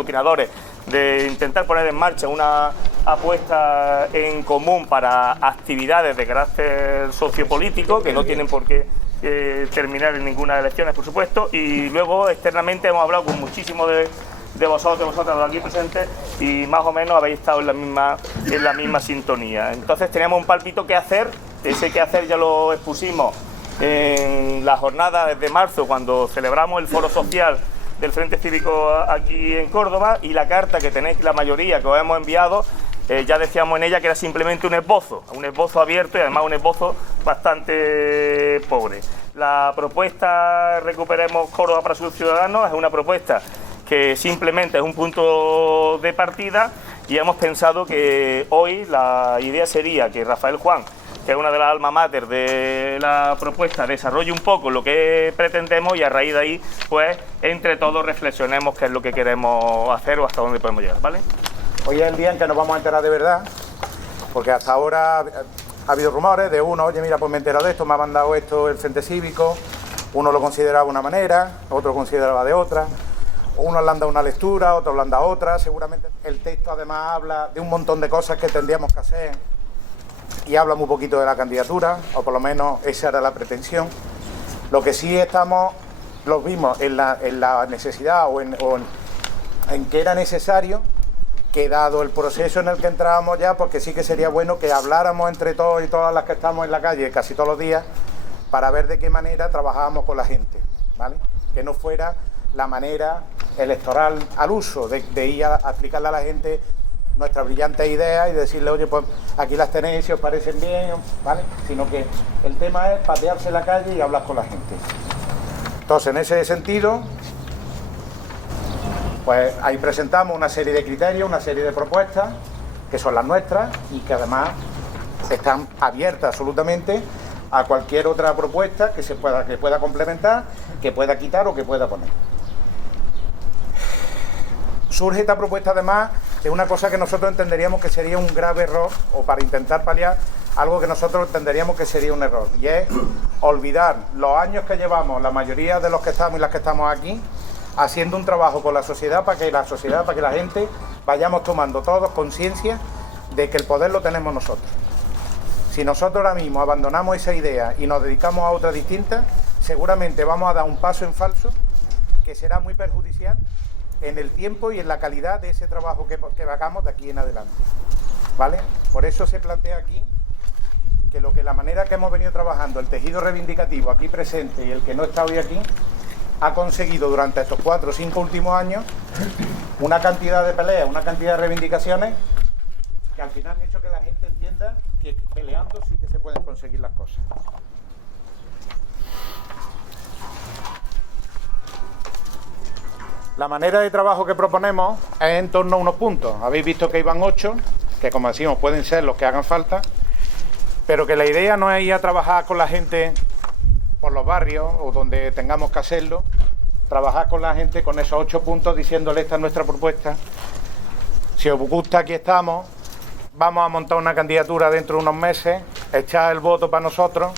aglutinadores, de intentar poner en marcha una apuesta en común para actividades de carácter sociopolítico, que no tienen por qué terminar en ninguna elecciones, por supuesto, y luego externamente hemos hablado con muchísimos de vosotros los aquí presentes, y más o menos habéis estado en la misma sintonía. Entonces teníamos un pálpito que hacer. Ese que hacer ya lo expusimos en la jornada desde marzo, cuando celebramos el foro social del Frente Cívico aquí en Córdoba, y la carta que tenéis la mayoría que os hemos enviado, ya decíamos en ella que era simplemente un esbozo abierto, y además un esbozo bastante pobre. La propuesta Recuperemos Córdoba para sus ciudadanos es una propuesta que simplemente es un punto de partida, y hemos pensado que hoy la idea sería que Rafael Juan, que es una de las alma mater de la propuesta, desarrolle un poco lo que pretendemos, y a raíz de ahí, pues, entre todos reflexionemos qué es lo que queremos hacer o hasta dónde podemos llegar, ¿vale? Hoy es el día en que nos vamos a enterar de verdad, porque hasta ahora ha habido rumores de uno, oye, mira, pues me he enterado de esto, me ha mandado esto el Frente Cívico, uno lo consideraba de una manera, otro consideraba de otra, unos le han dado una lectura, otros le han dado otra. Seguramente el texto además habla de un montón de cosas que tendríamos que hacer, y habla muy poquito de la candidatura, o por lo menos esa era la pretensión. Lo que sí lo vimos en la necesidad o en que era necesario, que dado el proceso en el que entrábamos ya, porque sí que sería bueno que habláramos entre todos y todas las que estamos en la calle casi todos los días, para ver de qué manera trabajábamos con la gente, ¿vale? Que no fuera la manera electoral al uso, de ir a explicarle a la gente nuestras brillantes ideas y decirle, oye, pues aquí las tenéis, si os parecen bien, ¿vale? Sino que el tema es patearse en la calle y hablar con la gente. Entonces, en ese sentido, pues ahí presentamos una serie de criterios, una serie de propuestas, que son las nuestras y que además están abiertas absolutamente a cualquier otra propuesta que pueda complementar, que pueda quitar o que pueda poner. Surge esta propuesta además de una cosa que nosotros entenderíamos que sería un grave error, o para intentar paliar algo que nosotros entenderíamos que sería un error, y es olvidar los años que llevamos, la mayoría de los que estamos y las que estamos aquí, haciendo un trabajo con la sociedad, para que la gente vayamos tomando todos conciencia de que el poder lo tenemos nosotros. Si nosotros ahora mismo abandonamos esa idea y nos dedicamos a otra distinta, seguramente vamos a dar un paso en falso que será muy perjudicial en el tiempo y en la calidad de ese trabajo que hagamos de aquí en adelante, ¿vale? Por eso se plantea aquí que la manera que hemos venido trabajando, el tejido reivindicativo aquí presente y el que no está hoy aquí, ha conseguido durante estos 4 o 5 últimos años una cantidad de peleas, una cantidad de reivindicaciones que al final han hecho que la gente entienda que peleando sí que se pueden conseguir las cosas. La manera de trabajo que proponemos es en torno a unos puntos. Habéis visto que iban 8, que como decimos pueden ser los que hagan falta, pero que la idea no es ir a trabajar con la gente por los barrios o donde tengamos que hacerlo, trabajar con la gente con esos 8 puntos diciéndole esta es nuestra propuesta, si os gusta aquí estamos, vamos a montar una candidatura dentro de unos meses, echad el voto para nosotros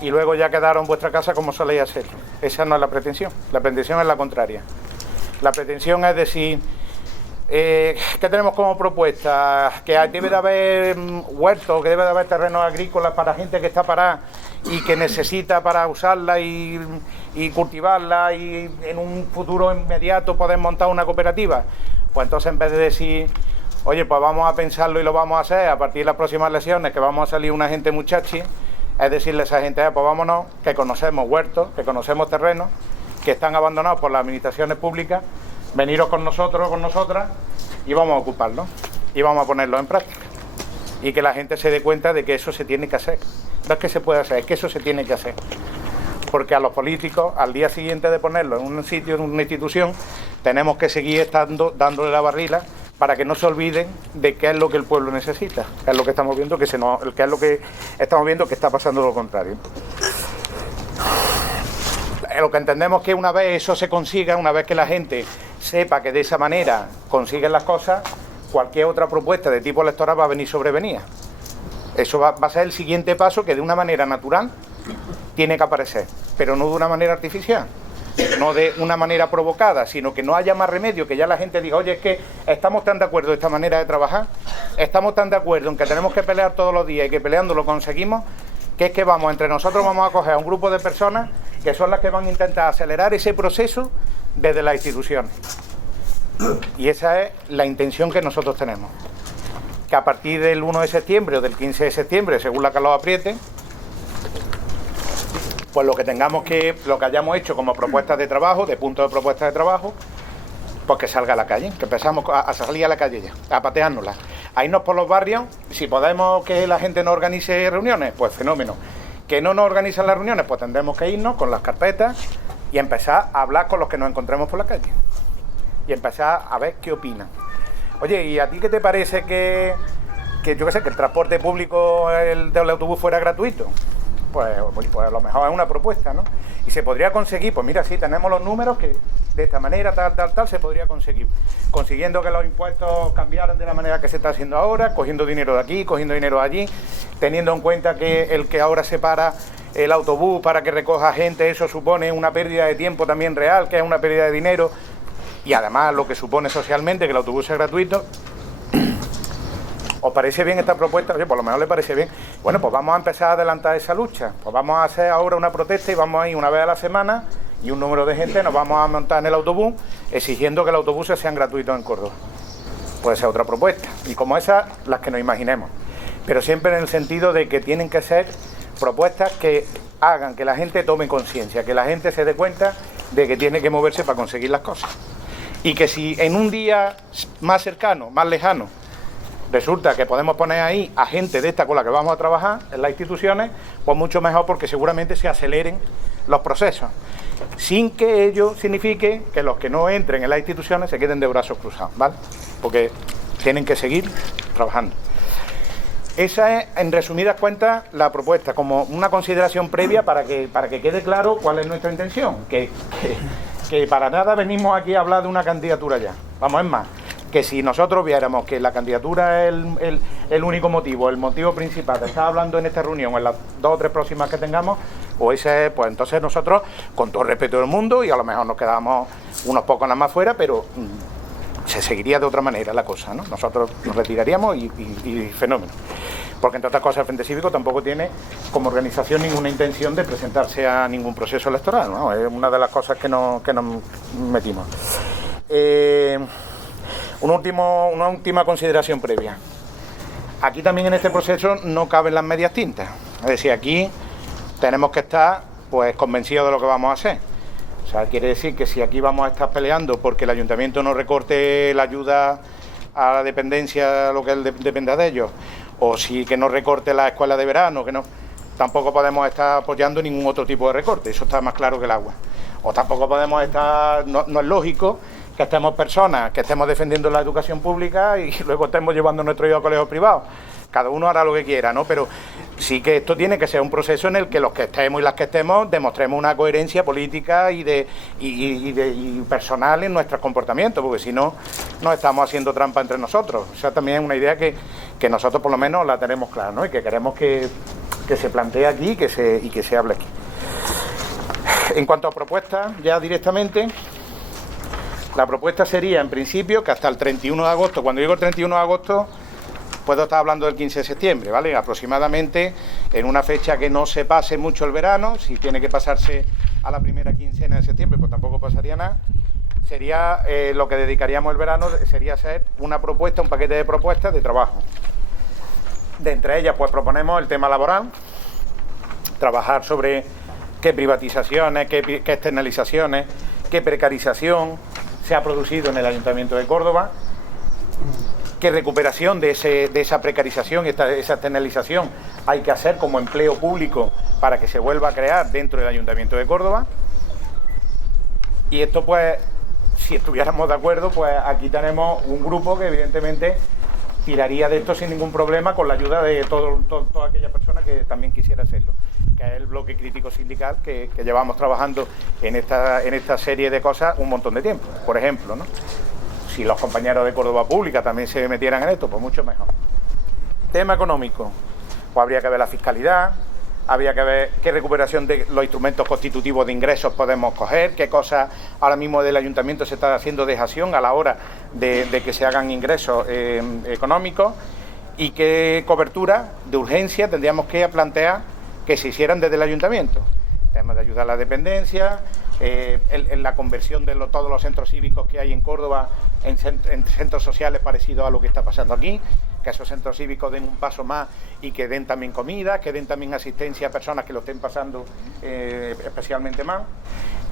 y luego ya quedaros en vuestra casa como soléis hacer. Esa no es la pretensión es la contraria. La pretensión es decir, ¿qué tenemos como propuesta? Que debe de haber huertos, que debe de haber terrenos agrícolas para gente que está parada y que necesita para usarla y cultivarla, y en un futuro inmediato poder montar una cooperativa. Pues entonces, en vez de decir, oye, pues vamos a pensarlo y lo vamos a hacer a partir de las próximas elecciones, que vamos a salir una gente muchachi, es decirle a esa gente, pues vámonos, que conocemos huertos, que conocemos terrenos, que están abandonados por las administraciones públicas, veniros con nosotros o con nosotras y vamos a ocuparlos y vamos a ponerlo en práctica. Y que la gente se dé cuenta de que eso se tiene que hacer. No es que se puede hacer, es que eso se tiene que hacer. Porque a los políticos, al día siguiente de ponerlo en un sitio, en una institución, tenemos que seguir dándole la barrila para que no se olviden de qué es lo que el pueblo necesita, que es lo que estamos viendo que está pasando lo contrario. Lo que entendemos es que una vez eso se consiga, una vez que la gente sepa que de esa manera consiguen las cosas, cualquier otra propuesta de tipo electoral va a venir sobrevenida. Eso va a ser el siguiente paso, que de una manera natural tiene que aparecer, pero no de una manera artificial. no de una manera provocada, sino que no haya más remedio, que ya la gente diga, oye, es que estamos tan de acuerdo en esta manera de trabajar, estamos tan de acuerdo en que tenemos que pelear todos los días y que peleando lo conseguimos, que es que entre nosotros vamos a coger a un grupo de personas que son las que van a intentar acelerar ese proceso desde las instituciones. Y esa es la intención que nosotros tenemos. Que a partir del 1 de septiembre o del 15 de septiembre, según la que lo apriete, pues lo que hayamos hecho como propuestas de trabajo, de puntos de propuestas de trabajo, pues que salga a la calle, que empezamos a salir a la calle ya, a pateárnosla, a irnos por los barrios. Si podemos que la gente no organice reuniones, pues fenómeno. Que no nos organizan las reuniones, pues tendremos que irnos con las carpetas y empezar a hablar con los que nos encontremos por la calle. Y empezar a ver qué opinan. Oye, ¿y a ti qué te parece que yo qué sé, que el transporte público del autobús fuera gratuito? Pues a lo mejor es una propuesta, ¿no? Y se podría conseguir, pues mira, sí, tenemos los números que de esta manera, tal, se podría conseguir. Consiguiendo que los impuestos cambiaran de la manera que se está haciendo ahora, cogiendo dinero de aquí, cogiendo dinero de allí, teniendo en cuenta que el que ahora separa el autobús para que recoja gente, eso supone una pérdida de tiempo también real, que es una pérdida de dinero, y además lo que supone socialmente que el autobús sea gratuito. ¿Os parece bien esta propuesta? Oye, por lo menos le parece bien. Bueno, pues vamos a empezar a adelantar esa lucha. Pues vamos a hacer ahora una protesta y vamos a ir una vez a la semana y un número de gente nos vamos a montar en el autobús exigiendo que los autobuses sean gratuitos en Córdoba. Puede ser otra propuesta. Y como esas, las que nos imaginemos. Pero siempre en el sentido de que tienen que ser propuestas que hagan que la gente tome conciencia, que la gente se dé cuenta de que tiene que moverse para conseguir las cosas. Y que si en un día más cercano, más lejano, resulta que podemos poner ahí a gente de esta con la que vamos a trabajar en las instituciones, pues mucho mejor, porque seguramente se aceleren los procesos, sin que ello signifique que los que no entren en las instituciones se queden de brazos cruzados, ¿vale? Porque tienen que seguir trabajando. Esa es, en resumidas cuentas, la propuesta, como una consideración previa para que quede claro cuál es nuestra intención, que para nada venimos aquí a hablar de una candidatura ya. Vamos, es más, que si nosotros viéramos que la candidatura es el único motivo, el motivo principal de estar hablando en esta reunión, en las 2 o 3 próximas que tengamos, pues entonces nosotros, con todo el respeto del mundo, y a lo mejor nos quedamos unos pocos nada más fuera, pero se seguiría de otra manera la cosa, ¿no? Nosotros nos retiraríamos y fenómeno. Porque entre otras cosas el Frente Cívico tampoco tiene como organización ninguna intención de presentarse a ningún proceso electoral, ¿no? Es una de las cosas que nos metimos. Una última consideración previa. Aquí también en este proceso no caben las medias tintas. Es decir, aquí tenemos que estar pues convencidos de lo que vamos a hacer. O sea, quiere decir que si aquí vamos a estar peleando porque el ayuntamiento no recorte la ayuda a la dependencia, lo que dependa de ellos, o si que no recorte la escuela de verano, que no, tampoco podemos estar apoyando ningún otro tipo de recorte. Eso está más claro que el agua. O tampoco podemos estar, no es lógico que estemos personas que estemos defendiendo la educación pública y luego estemos llevando a nuestros hijos a colegios privados. Cada uno hará lo que quiera, ¿no? Pero sí que esto tiene que ser un proceso en el que los que estemos y las que estemos demostremos una coherencia política y personal en nuestros comportamientos, porque si no, nos estamos haciendo trampa entre nosotros. O sea, también es una idea que nosotros por lo menos la tenemos clara, ¿no? Y que queremos que se plantee aquí y que se hable aquí. En cuanto a propuestas, ya directamente, la propuesta sería, en principio, que hasta el 31 de agosto, cuando digo el 31 de agosto, puedo estar hablando del 15 de septiembre, ¿vale? Aproximadamente en una fecha que no se pase mucho el verano, si tiene que pasarse a la primera quincena de septiembre, pues tampoco pasaría nada. Sería lo que dedicaríamos el verano, sería hacer una propuesta, un paquete de propuestas de trabajo. De entre ellas, pues proponemos el tema laboral, trabajar sobre qué privatizaciones, qué externalizaciones, qué precarización se ha producido en el Ayuntamiento de Córdoba, qué recuperación de esa precarización y esa externalización hay que hacer como empleo público para que se vuelva a crear dentro del Ayuntamiento de Córdoba. Y esto, pues, si estuviéramos de acuerdo, pues aquí tenemos un grupo que evidentemente tiraría de esto sin ningún problema, con la ayuda de toda aquella persona que también quisiera hacerlo, que es el bloque crítico sindical que llevamos trabajando en esta serie de cosas un montón de tiempo, por ejemplo, ¿no? Si los compañeros de Córdoba Pública también se metieran en esto, pues mucho mejor. Tema económico, pues habría que ver la fiscalidad, había que ver qué recuperación de los instrumentos constitutivos de ingresos podemos coger, qué cosas ahora mismo del ayuntamiento se está haciendo dejación a la hora de que se hagan ingresos económicos, y qué cobertura de urgencia tendríamos que plantear que se hicieran desde el ayuntamiento. Temas de ayuda a la dependencia, en la conversión de todos los centros cívicos que hay en Córdoba en centros sociales parecidos a lo que está pasando aquí, que esos centros cívicos den un paso más y que den también comida, que den también asistencia a personas que lo estén pasando especialmente mal.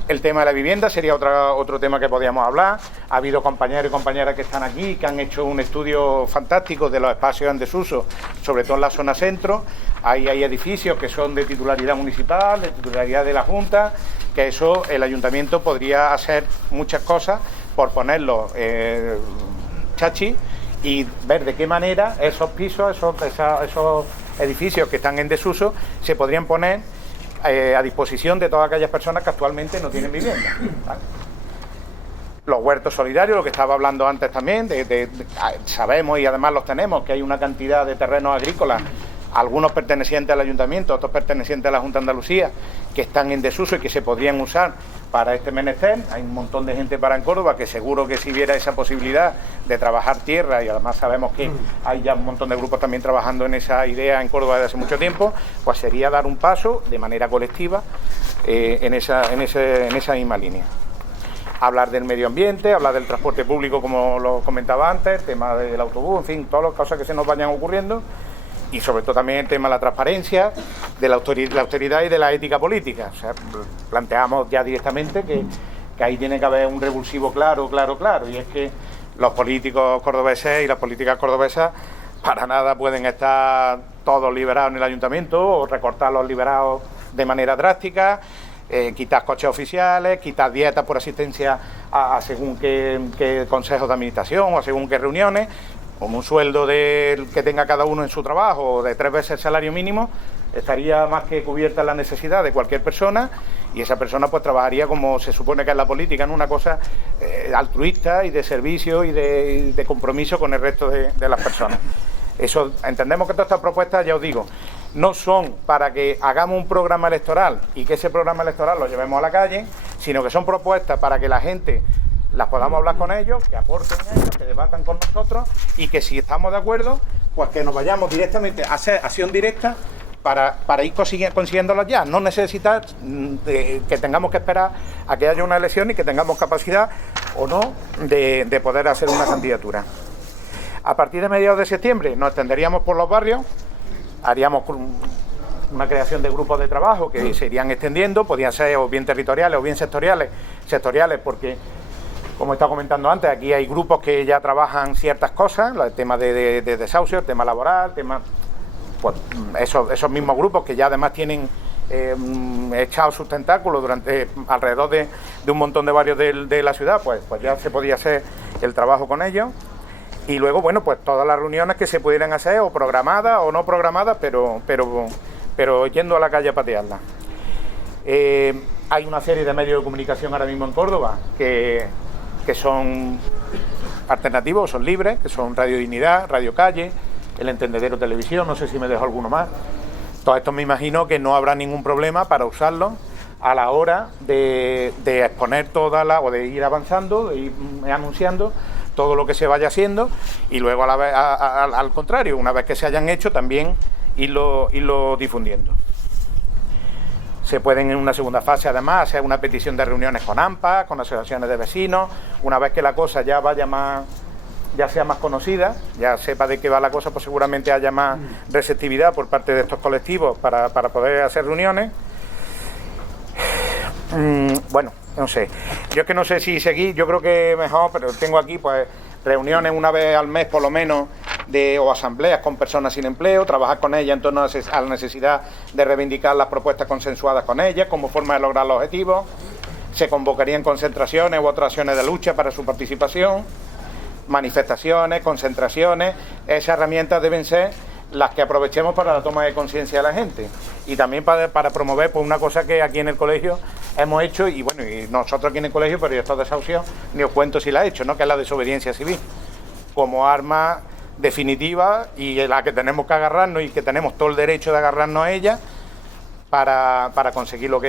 El tema de la vivienda sería otro tema que podíamos hablar. Ha habido compañeros y compañeras que están aquí, que han hecho un estudio fantástico de los espacios en desuso, sobre todo en la zona centro. Ahí hay edificios que son de titularidad municipal, de titularidad de la Junta, que eso el ayuntamiento podría hacer muchas cosas por ponerlos chachi y ver de qué manera esos pisos, esos edificios que están en desuso se podrían poner a disposición de todas aquellas personas que actualmente no tienen vivienda, ¿vale? Los huertos solidarios, lo que estaba hablando antes también, sabemos y además los tenemos, que hay una cantidad de terrenos agrícolas, algunos pertenecientes al ayuntamiento, otros pertenecientes a la Junta de Andalucía, que están en desuso y que se podrían usar para este menester. Hay un montón de gente para en Córdoba que seguro que si hubiera esa posibilidad de trabajar tierra, y además sabemos que hay ya un montón de grupos también trabajando en esa idea en Córdoba desde hace mucho tiempo, pues sería dar un paso de manera colectiva en esa misma línea. Hablar del medio ambiente, hablar del transporte público como lo comentaba antes, el tema del autobús, en fin, todas las cosas que se nos vayan ocurriendo. Y sobre todo también el tema de la transparencia, de la austeridad y de la ética política. O sea, planteamos ya directamente que ahí tiene que haber un revulsivo claro, y es que los políticos cordobeses y las políticas cordobesas para nada pueden estar todos liberados en el ayuntamiento o recortar los liberados de manera drástica, quitar coches oficiales, quitar dietas por asistencia a según qué consejos de administración o a según qué reuniones, con un sueldo que tenga cada uno en su trabajo de 3 veces el salario mínimo, estaría más que cubierta la necesidad de cualquier persona, y esa persona pues trabajaría como se supone que es la política, en una cosa altruista y de servicio y de compromiso con el resto de las personas. Eso, entendemos que todas estas propuestas, ya os digo, no son para que hagamos un programa electoral y que ese programa electoral lo llevemos a la calle, sino que son propuestas para que la gente las podamos hablar con ellos, que aporten ellos, que debatan con nosotros, y que si estamos de acuerdo, pues que nos vayamos directamente a hacer acción directa para ir consiguiéndolas ya, no necesitar que tengamos que esperar a que haya una elección y que tengamos capacidad o no de poder hacer una candidatura. A partir de mediados de septiembre nos extenderíamos por los barrios, haríamos una creación de grupos de trabajo que se irían extendiendo, podían ser o bien territoriales o bien sectoriales porque, como he estado comentando antes, aquí hay grupos que ya trabajan ciertas cosas, el tema de desahucio, el tema laboral, pues esos mismos grupos que ya además tienen echado sus tentáculos alrededor de un montón de barrios de la ciudad, pues ya se podía hacer el trabajo con ellos. Y luego, bueno, pues todas las reuniones que se pudieran hacer, o programadas o no programadas, pero yendo a la calle a patearlas. Hay una serie de medios de comunicación ahora mismo en Córdoba que son alternativos, son libres, que son Radio Dignidad, Radio Calle, El Entendedero Televisión, no sé si me dejo alguno más. Todo esto me imagino que no habrá ningún problema para usarlo a la hora de exponer o de ir avanzando, de ir anunciando todo lo que se vaya haciendo, y luego al contrario, una vez que se hayan hecho, también irlo difundiendo. Se pueden en una segunda fase además hacer una petición de reuniones con AMPA, con asociaciones de vecinos, una vez que la cosa ya sea más conocida, ya sepa de qué va la cosa, pues seguramente haya más receptividad por parte de estos colectivos para poder hacer reuniones. Bueno, no sé, yo es que no sé si seguir, yo creo que mejor, pero tengo aquí pues reuniones una vez al mes por lo menos o asambleas con personas sin empleo, trabajar con ellas en torno a la necesidad de reivindicar las propuestas consensuadas con ellas como forma de lograr los objetivos. Se convocarían concentraciones u otras acciones de lucha para su participación, manifestaciones, concentraciones. Esas herramientas deben ser las que aprovechemos para la toma de conciencia de la gente, y también para promover pues una cosa que aquí en el colegio hemos hecho, y bueno, y nosotros aquí en el colegio, pero yo estos desahucios ni os cuento si la he hecho, ¿no?, que es la desobediencia civil como arma definitiva y en la que tenemos que agarrarnos, y que tenemos todo el derecho de agarrarnos a ella para conseguir lo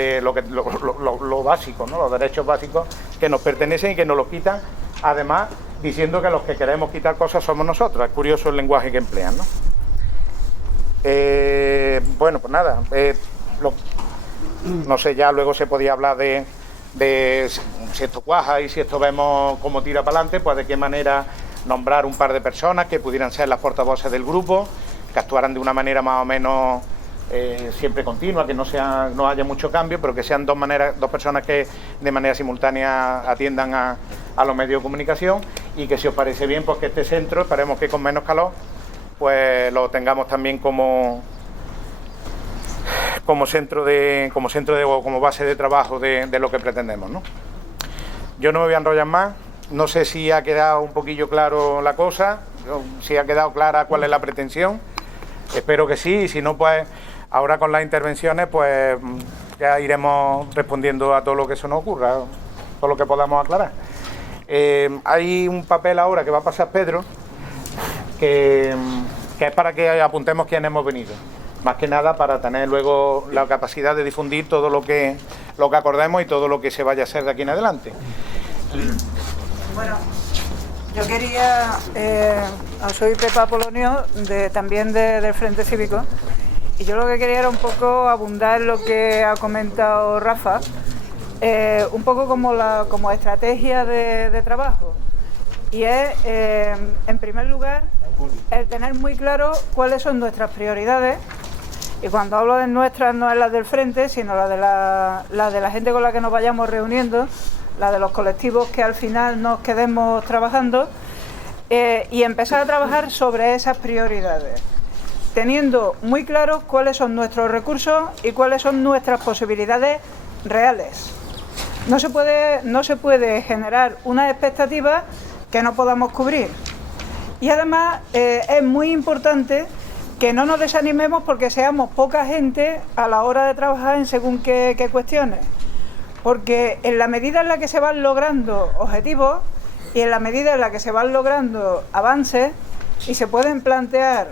básico, ¿no? Los derechos básicos que nos pertenecen y que nos los quitan, además diciendo que los que queremos quitar cosas somos nosotros. Es curioso el lenguaje que emplean, ¿no? Bueno, pues nada, no sé, ya luego se podía hablar de si esto cuaja y si esto vemos cómo tira para adelante, pues de qué manera nombrar un par de personas que pudieran ser las portavoces del grupo, que actuaran de una manera más o menos siempre continua, que no haya mucho cambio, pero que sean dos personas que de manera simultánea atiendan a los medios de comunicación, y que si os parece bien, pues que este centro, esperemos que con menos calor, pues lo tengamos también como base de trabajo de lo que pretendemos, ¿no? Yo no me voy a enrollar más. No sé si ha quedado un poquillo claro la cosa, si ha quedado clara cuál es la pretensión. Espero que sí, y si no, pues ahora con las intervenciones, pues ya iremos respondiendo a todo lo que se nos ocurra, todo lo que podamos aclarar. Hay un papel ahora que va a pasar Pedro, que es para que apuntemos quién hemos venido. Más que nada para tener luego la capacidad de difundir todo lo que acordemos y todo lo que se vaya a hacer de aquí en adelante. Bueno, yo quería, soy Pepa Polonio, también del Frente Cívico, y yo lo que quería era un poco abundar en lo que ha comentado Rafa, un poco como estrategia de trabajo, y es, en primer lugar, el tener muy claro cuáles son nuestras prioridades. Y cuando hablo de nuestras, no es las del frente, sino la de la gente con la que nos vayamos reuniendo, la de los colectivos que al final nos quedemos trabajando, y empezar a trabajar sobre esas prioridades, teniendo muy claro cuáles son nuestros recursos y cuáles son nuestras posibilidades reales. No se puede generar unas expectativas que no podamos cubrir. Y además es muy importante que no nos desanimemos porque seamos poca gente a la hora de trabajar en según qué cuestiones. Porque en la medida en la que se van logrando objetivos y en la medida en la que se van logrando avances y se pueden plantear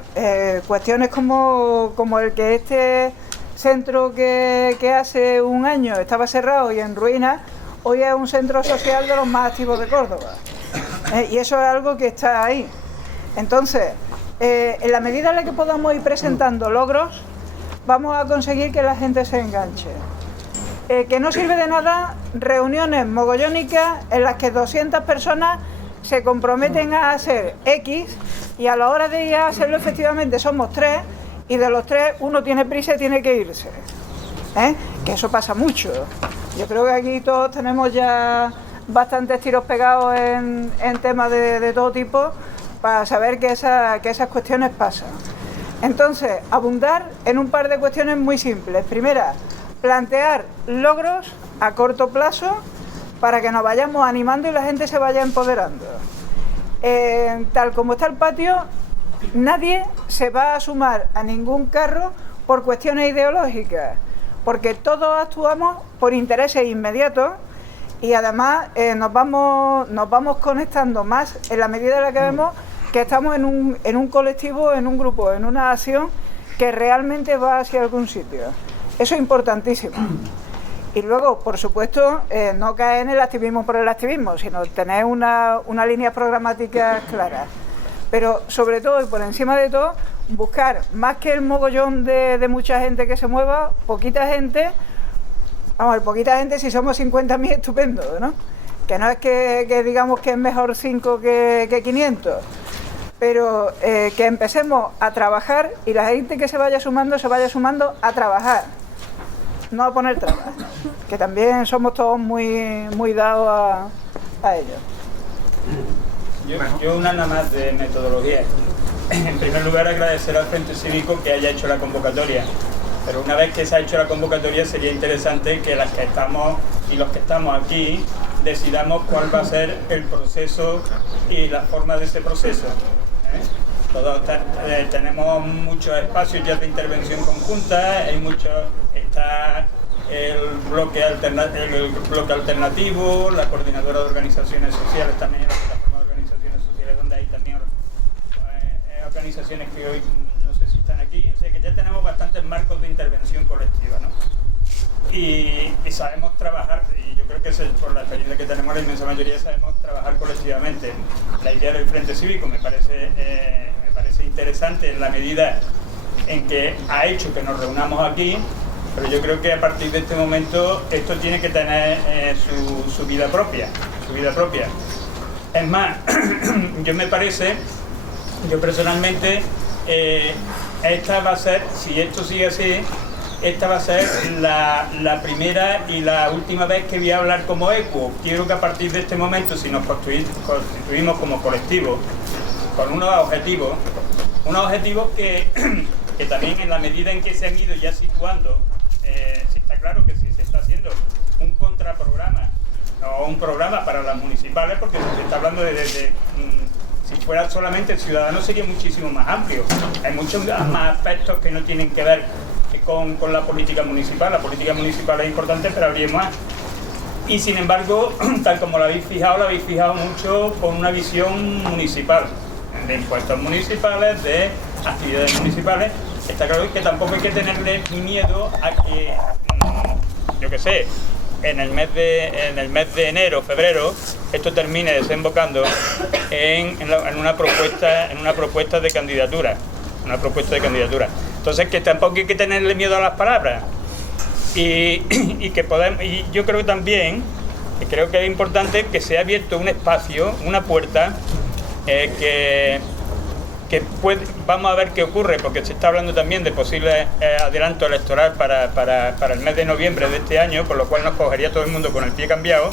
cuestiones como el que este centro que hace un año estaba cerrado y en ruinas, hoy es un centro social de los más activos de Córdoba. Y eso es algo que está ahí. Entonces, en la medida en la que podamos ir presentando logros, vamos a conseguir que la gente se enganche. Que no sirve de nada reuniones mogollónicas en las que 200 personas se comprometen a hacer X y a la hora de ir a hacerlo efectivamente somos 3 y de los 3 uno tiene prisa y tiene que irse. Que eso pasa mucho. Yo creo que aquí todos tenemos ya bastantes tiros pegados en temas de todo tipo, para saber que esas cuestiones pasan. Entonces, abundar en un par de cuestiones muy simples. Primera, plantear logros a corto plazo para que nos vayamos animando y la gente se vaya empoderando. Tal como está el patio, nadie se va a sumar a ningún carro por cuestiones ideológicas, porque todos actuamos por intereses inmediatos. Y además nos vamos conectando más en la medida en la que vemos que estamos en un colectivo, en un grupo, en una acción que realmente va hacia algún sitio. Eso es importantísimo. Y luego, por supuesto, no caer en el activismo por el activismo, sino tener una línea programática clara. Pero sobre todo y por encima de todo, buscar más que el mogollón de mucha gente que se mueva, poquita gente. Vamos, poquita gente, si somos 50.000, estupendo, ¿no? Que no es que digamos que es mejor 5 que 500, pero que empecemos a trabajar y la gente que se vaya sumando a trabajar, no a poner trabas, que también somos todos muy dados a ello. Yo una nada más de metodología. En primer lugar, agradecer al Frente Cívico que haya hecho la convocatoria. Pero una vez que se ha hecho la convocatoria, sería interesante que las que estamos y los que estamos aquí decidamos cuál va a ser el proceso y la forma de ese proceso. Todos tenemos muchos espacios ya de intervención conjunta, está el bloque alternativo, la coordinadora de organizaciones sociales también, la plataforma de organizaciones sociales, donde hay también organizaciones que hoy no sé si están aquí, o sea que ya tenemos bastantes marcos de intervención colectiva, ¿no? y sabemos trabajar, y yo creo que por la experiencia que tenemos la inmensa mayoría sabemos trabajar colectivamente. La idea del Frente Cívico me parece interesante en la medida en que ha hecho que nos reunamos aquí, pero yo creo que a partir de este momento esto tiene que tener su vida propia, Es más, yo personalmente, esta va a ser, si esto sigue así, esta va a ser la primera y la última vez que voy a hablar como ECUO. Quiero que a partir de este momento, si nos constituimos como colectivo, con unos objetivos que también en la medida en que se han ido ya situando, si está claro que si se está haciendo un contraprograma o un programa para las municipales, porque se está hablando si fuera solamente el ciudadano sería muchísimo más amplio. Hay muchos más aspectos que no tienen que ver con la política municipal. La política municipal es importante, pero habría más. Y sin embargo, tal como lo habéis fijado mucho con una visión municipal, de impuestos municipales, de actividades municipales. Está claro que tampoco hay que tenerle miedo a que, yo qué sé, en el mes de enero, febrero, esto termine desembocando en una propuesta de candidatura. Entonces, que tampoco hay que tenerle miedo a las palabras. Y yo creo también, creo que es importante que se ha abierto un espacio, una puerta, vamos a ver qué ocurre, porque se está hablando también de posible adelanto electoral para el mes de noviembre de este año, con lo cual nos cogería todo el mundo con el pie cambiado,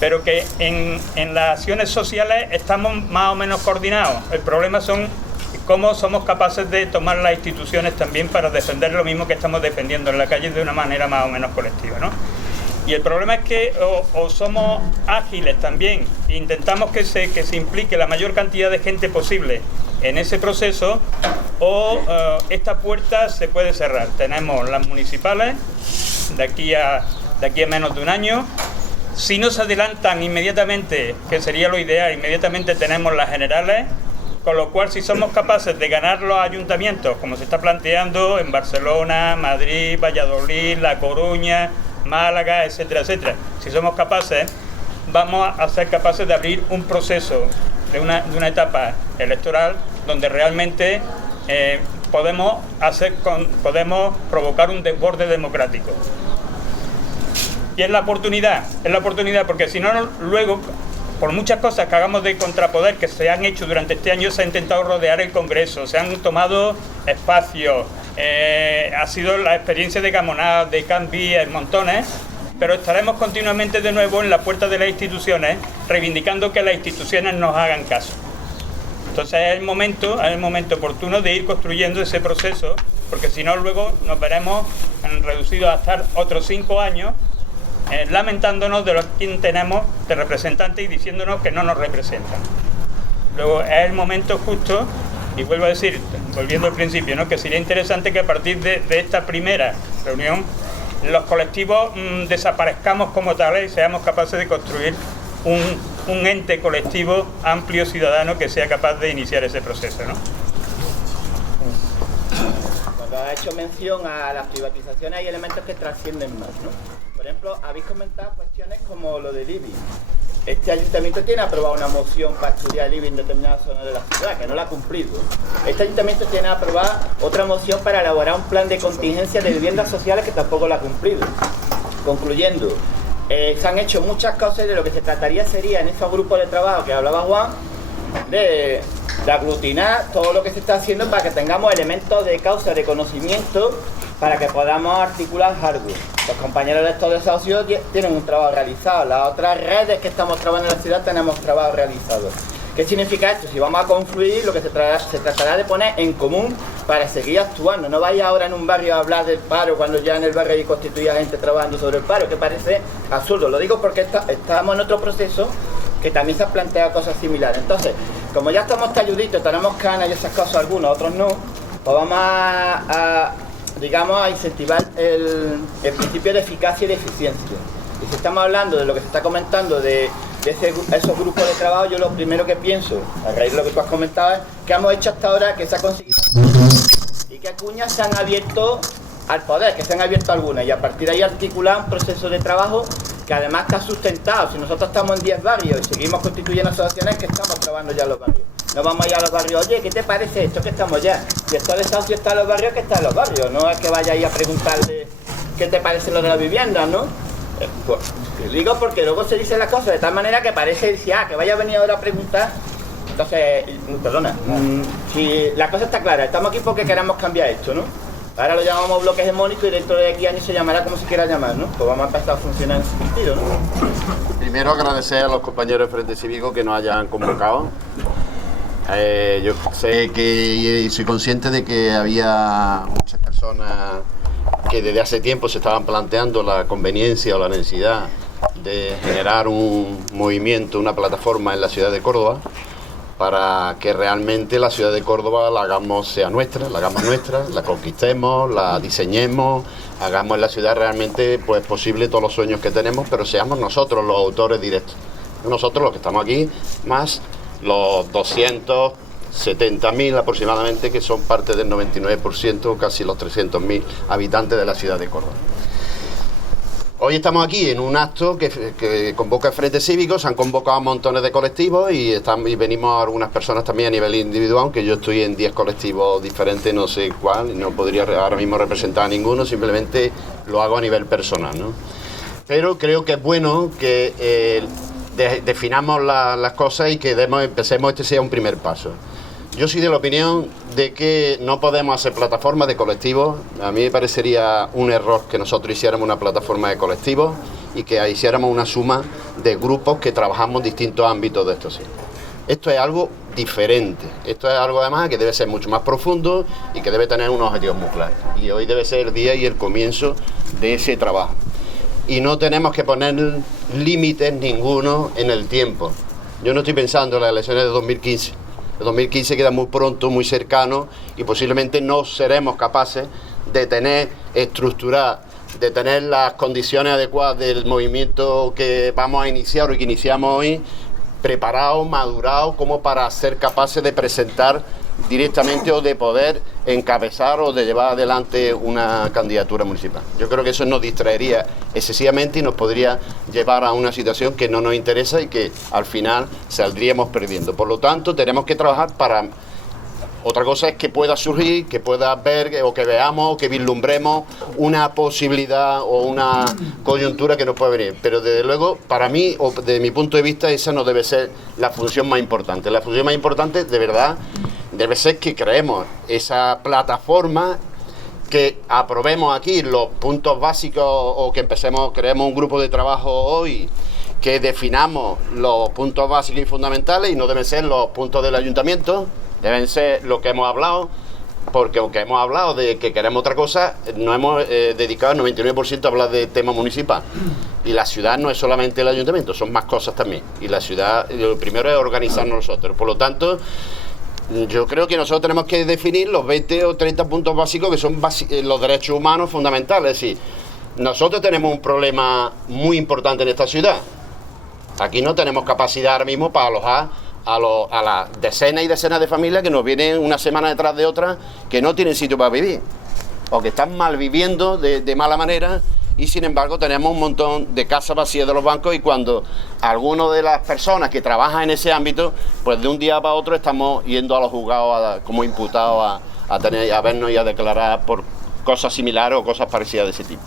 pero que en las acciones sociales estamos más o menos coordinados. El problema son cómo somos capaces de tomar las instituciones también para defender lo mismo que estamos defendiendo en la calle de una manera más o menos colectiva, ¿no? Y el problema es que o somos ágiles también, e intentamos que se implique la mayor cantidad de gente posible en ese proceso, o esta puerta se puede cerrar. Tenemos las municipales de aquí a menos de un año. Si no se adelantan inmediatamente, que sería lo ideal, inmediatamente tenemos las generales, con lo cual si somos capaces de ganar los ayuntamientos, como se está planteando en Barcelona, Madrid, Valladolid, La Coruña, Málaga, etcétera, etcétera. Si somos capaces, vamos a ser capaces de abrir un proceso de una etapa electoral donde realmente podemos provocar un desborde democrático. Y es la oportunidad, porque si no, luego, por muchas cosas que hagamos de contrapoder que se han hecho durante este año, se ha intentado rodear el Congreso, se han tomado espacios, ha sido la experiencia de Gamonal, de Can Vía, en montones, pero estaremos continuamente de nuevo en la puerta de las instituciones, reivindicando que las instituciones nos hagan caso. Entonces es el momento oportuno de ir construyendo ese proceso, porque si no luego nos veremos reducidos a estar otros 5 años lamentándonos de los que tenemos de representantes y diciéndonos que no nos representan. Luego es el momento justo, y vuelvo a decir, volviendo al principio, ¿no?, que sería interesante que a partir de esta primera reunión los colectivos desaparezcamos como tales y seamos capaces de construir un ente colectivo amplio ciudadano que sea capaz de iniciar ese proceso, ¿no? Cuando has hecho mención a las privatizaciones hay elementos que trascienden más, ¿no? Por ejemplo, habéis comentado cuestiones como lo del IBI. Este ayuntamiento tiene aprobada una moción para estudiar el IBI en determinadas zonas de la ciudad, que no la ha cumplido. Este ayuntamiento tiene aprobada otra moción para elaborar un plan de contingencia de viviendas sociales que tampoco la ha cumplido. Concluyendo, se han hecho muchas cosas y de lo que se trataría sería en esos grupos de trabajo que hablaba Juan, de aglutinar todo lo que se está haciendo para que tengamos elementos de causa, de conocimiento, para que podamos articular hardware. Los compañeros de estos desafíos tienen un trabajo realizado, las otras redes que estamos trabajando en la ciudad tenemos trabajo realizado. ¿Qué significa esto? Si vamos a confluir, lo que se tratará de poner en común para seguir actuando. No vaya ahora en un barrio a hablar del paro cuando ya en el barrio hay constituida gente trabajando sobre el paro, que parece absurdo. Lo digo porque estamos en otro proceso que también se han planteado cosas similares. Entonces, como ya estamos talluditos, tenemos canas y esas cosas, algunos, otros no, pues vamos a incentivar el principio de eficacia y de eficiencia. Y si estamos hablando de lo que se está comentando de esos grupos de trabajo, yo lo primero que pienso, a raíz de lo que tú has comentado, es que hemos hecho hasta ahora que se ha conseguido y que cuñas se han abierto al poder, que se han abierto algunas, y a partir de ahí articular un proceso de trabajo que además está sustentado. Si nosotros estamos en 10 barrios y seguimos constituyendo asociaciones, que estamos trabajando ya en los barrios. No vamos a ir a los barrios, oye, ¿qué te parece esto que estamos ya? Si esto de socio está en los barrios, que está en los barrios. No es que vaya ahí a preguntarle qué te parece lo de la vivienda, ¿no? Pues, digo porque luego se dicen las cosas de tal manera que parece, que vaya a venir ahora a preguntar. Entonces, perdona, si la cosa está clara, estamos aquí porque queramos cambiar esto, ¿no? Ahora lo llamamos bloque hegemónico y dentro de aquí años se llamará como se quiera llamar, ¿no? Pues vamos a empezar a funcionar en ese sentido, ¿no? Primero agradecer a los compañeros de Frente Cívico que nos hayan convocado. Yo sé que soy consciente de que había muchas personas que desde hace tiempo se estaban planteando la conveniencia o la necesidad de generar un movimiento, una plataforma en la ciudad de Córdoba, para que realmente la ciudad de Córdoba la hagamos sea nuestra, la conquistemos, la diseñemos, hagamos en la ciudad realmente pues posible todos los sueños que tenemos, pero seamos nosotros los autores directos. Nosotros los que estamos aquí, más los 270.000 aproximadamente, que son parte del 99%, casi los 300.000 habitantes de la ciudad de Córdoba. Hoy estamos aquí en un acto que convoca el Frente Cívico, se han convocado montones de colectivos y venimos algunas personas también a nivel individual, aunque yo estoy en 10 colectivos diferentes, no sé cuál, no podría ahora mismo representar a ninguno, simplemente lo hago a nivel personal, ¿no? Pero creo que es bueno que definamos las cosas y que empecemos, este sea un primer paso. Yo soy de la opinión de que no podemos hacer plataformas de colectivos. A mí me parecería un error que nosotros hiciéramos una plataforma de colectivos y que hiciéramos una suma de grupos que trabajamos en distintos ámbitos de esto. Sí. Esto es algo diferente, esto es algo además que debe ser mucho más profundo y que debe tener unos objetivos muy claros. Y hoy debe ser el día y el comienzo de ese trabajo. Y no tenemos que poner límites ninguno en el tiempo. Yo no estoy pensando en las elecciones de 2015. El 2015 queda muy pronto, muy cercano y posiblemente no seremos capaces de tener estructurar, de tener las condiciones adecuadas del movimiento que vamos a iniciar o que iniciamos hoy, preparado, madurado, como para ser capaces de presentar directamente o de poder encabezar o de llevar adelante una candidatura municipal. Yo creo que eso nos distraería excesivamente y nos podría llevar a una situación que no nos interesa y que al final saldríamos perdiendo. Por lo tanto, tenemos que trabajar para... Otra cosa es que pueda surgir, que pueda ver o que veamos o que vislumbremos una posibilidad o una coyuntura que nos puede venir. Pero desde luego, para mí, o desde mi punto de vista, esa no debe ser la función más importante. La función más importante, de verdad, debe ser que creemos esa plataforma, que aprobemos aquí los puntos básicos o que creemos un grupo de trabajo hoy, que definamos los puntos básicos y fundamentales y no deben ser los puntos del ayuntamiento. Deben ser lo que hemos hablado, porque aunque hemos hablado de que queremos otra cosa, nos hemos dedicado el 99% a hablar de tema municipal. Y la ciudad no es solamente el ayuntamiento, son más cosas también. Y la ciudad, lo primero es organizarnos nosotros. Por lo tanto, yo creo que nosotros tenemos que definir los 20 o 30 puntos básicos que son los derechos humanos fundamentales. Es decir, nosotros tenemos un problema muy importante en esta ciudad. Aquí no tenemos capacidad ahora mismo para alojar a las decenas y decenas de familias que nos vienen una semana detrás de otra, que no tienen sitio para vivir o que están mal viviendo de mala manera, y sin embargo tenemos un montón de casas vacías de los bancos, y cuando algunas de las personas que trabajan en ese ámbito, pues de un día para otro estamos yendo a los juzgados como imputados a vernos y a declarar por cosas similares o cosas parecidas de ese tipo.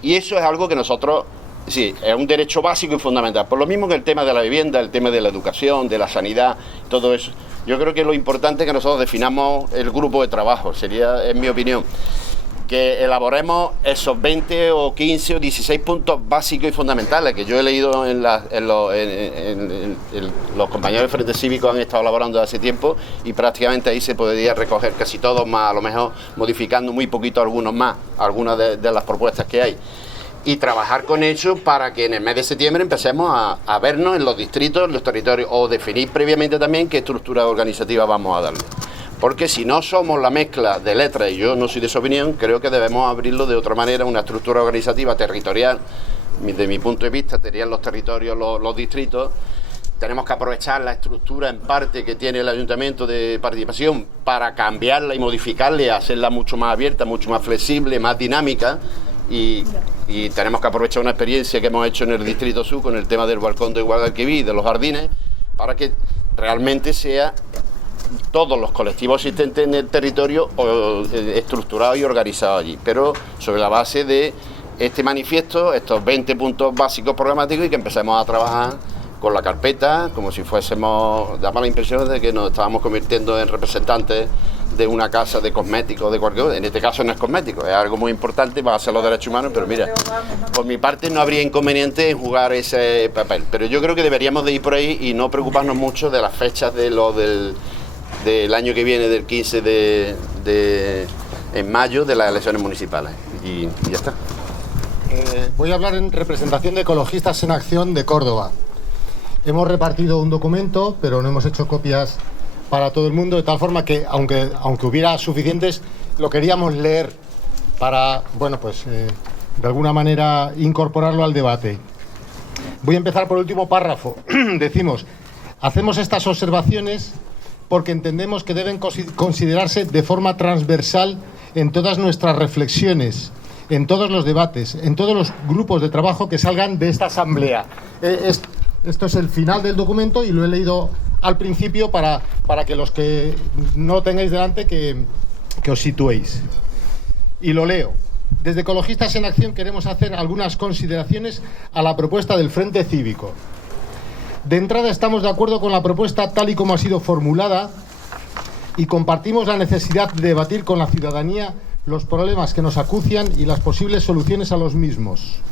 Y eso es algo que nosotros... Sí, es un derecho básico y fundamental. Por lo mismo que el tema de la vivienda, el tema de la educación, de la sanidad, todo eso. Yo creo que lo importante es que nosotros definamos el grupo de trabajo. Sería, en mi opinión, que elaboremos esos 20 o 15 o 16 puntos básicos y fundamentales que yo he leído los compañeros del Frente Cívico han estado elaborando hace tiempo, y prácticamente ahí se podría recoger casi todos más, a lo mejor modificando muy poquito algunos más, algunas de las propuestas que hay. Y trabajar con ellos para que en el mes de septiembre empecemos a vernos en los distritos, en los territorios, o definir previamente también qué estructura organizativa vamos a darle. Porque si no somos la mezcla de letras, y yo no soy de esa opinión, creo que debemos abrirlo de otra manera, una estructura organizativa territorial. De mi punto de vista, serían los territorios, los distritos, tenemos que aprovechar la estructura en parte que tiene el ayuntamiento de participación para cambiarla y modificarla y hacerla mucho más abierta, mucho más flexible, más dinámica, y tenemos que aprovechar una experiencia que hemos hecho en el Distrito Sur con el tema del balcón de Guadalquivir, de los jardines, para que realmente sea todos los colectivos existentes en el territorio estructurados y organizados allí, pero sobre la base de este manifiesto, estos 20 puntos básicos programáticos, y que empecemos a trabajar con la carpeta, como si fuésemos, daba la impresión de que nos estábamos convirtiendo en representantes de una casa de cosméticos, de cualquier cosa. En este caso no es cosmético, es algo muy importante, va a ser los derechos humanos, pero mira, por mi parte no habría inconveniente en jugar ese papel, pero yo creo que deberíamos de ir por ahí y no preocuparnos mucho de las fechas de lo del año que viene, del 15 en mayo, de las elecciones municipales, y ya está. Voy a hablar en representación de Ecologistas en Acción de Córdoba. Hemos repartido un documento, pero no hemos hecho copias para todo el mundo, de tal forma que, aunque hubiera suficientes, lo queríamos leer para, bueno, pues, de alguna manera incorporarlo al debate. Voy a empezar por el último párrafo. Decimos, hacemos estas observaciones porque entendemos que deben considerarse de forma transversal en todas nuestras reflexiones, en todos los debates, en todos los grupos de trabajo que salgan de esta asamblea. Esto es el final del documento y lo he leído al principio para que los que no lo tengáis delante que os situéis. Y lo leo. Desde Ecologistas en Acción queremos hacer algunas consideraciones a la propuesta del Frente Cívico. De entrada estamos de acuerdo con la propuesta tal y como ha sido formulada y compartimos la necesidad de debatir con la ciudadanía los problemas que nos acucian y las posibles soluciones a los mismos.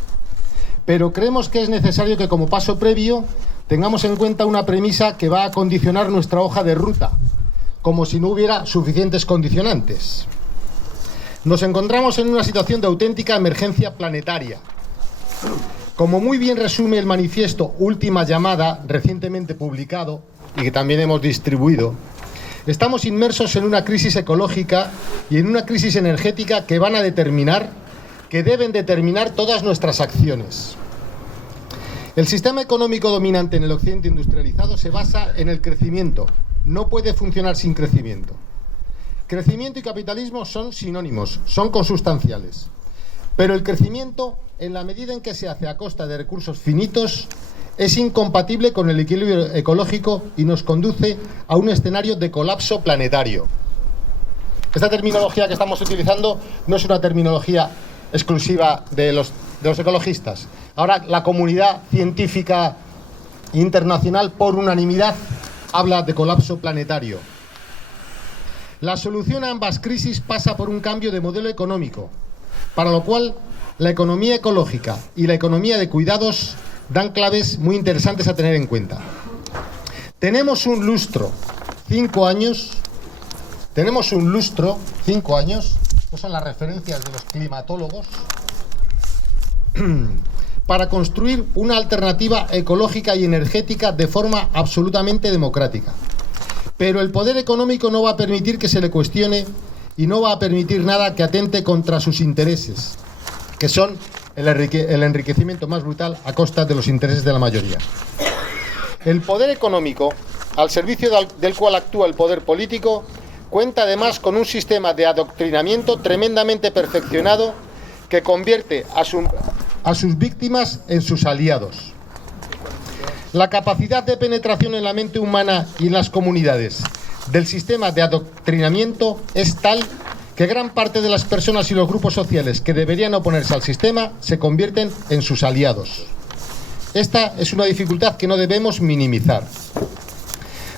Pero creemos que es necesario que como paso previo tengamos en cuenta una premisa que va a condicionar nuestra hoja de ruta, como si no hubiera suficientes condicionantes. Nos encontramos en una situación de auténtica emergencia planetaria. Como muy bien resume el manifiesto Última Llamada, recientemente publicado y que también hemos distribuido, estamos inmersos en una crisis ecológica y en una crisis energética que deben determinar todas nuestras acciones. El sistema económico dominante en el occidente industrializado se basa en el crecimiento. No puede funcionar sin crecimiento. Crecimiento y capitalismo son sinónimos, son consustanciales. Pero el crecimiento, en la medida en que se hace a costa de recursos finitos, es incompatible con el equilibrio ecológico y nos conduce a un escenario de colapso planetario. Esta terminología que estamos utilizando no es una terminología exclusiva de los ecologistas. Ahora la comunidad científica internacional, por unanimidad, habla de colapso planetario. La solución a ambas crisis pasa por un cambio de modelo económico, para lo cual la economía ecológica y la economía de cuidados dan claves muy interesantes a tener en cuenta. Tenemos un lustro, 5 años, estas son las referencias de los climatólogos, para construir una alternativa ecológica y energética de forma absolutamente democrática. Pero el poder económico no va a permitir que se le cuestione y no va a permitir nada que atente contra sus intereses, que son el enriquecimiento más brutal a costa de los intereses de la mayoría. El poder económico, al servicio del cual actúa el poder político, cuenta además con un sistema de adoctrinamiento tremendamente perfeccionado que convierte a sus víctimas en sus aliados. La capacidad de penetración en la mente humana y en las comunidades del sistema de adoctrinamiento es tal que gran parte de las personas y los grupos sociales que deberían oponerse al sistema se convierten en sus aliados. Esta es una dificultad que no debemos minimizar.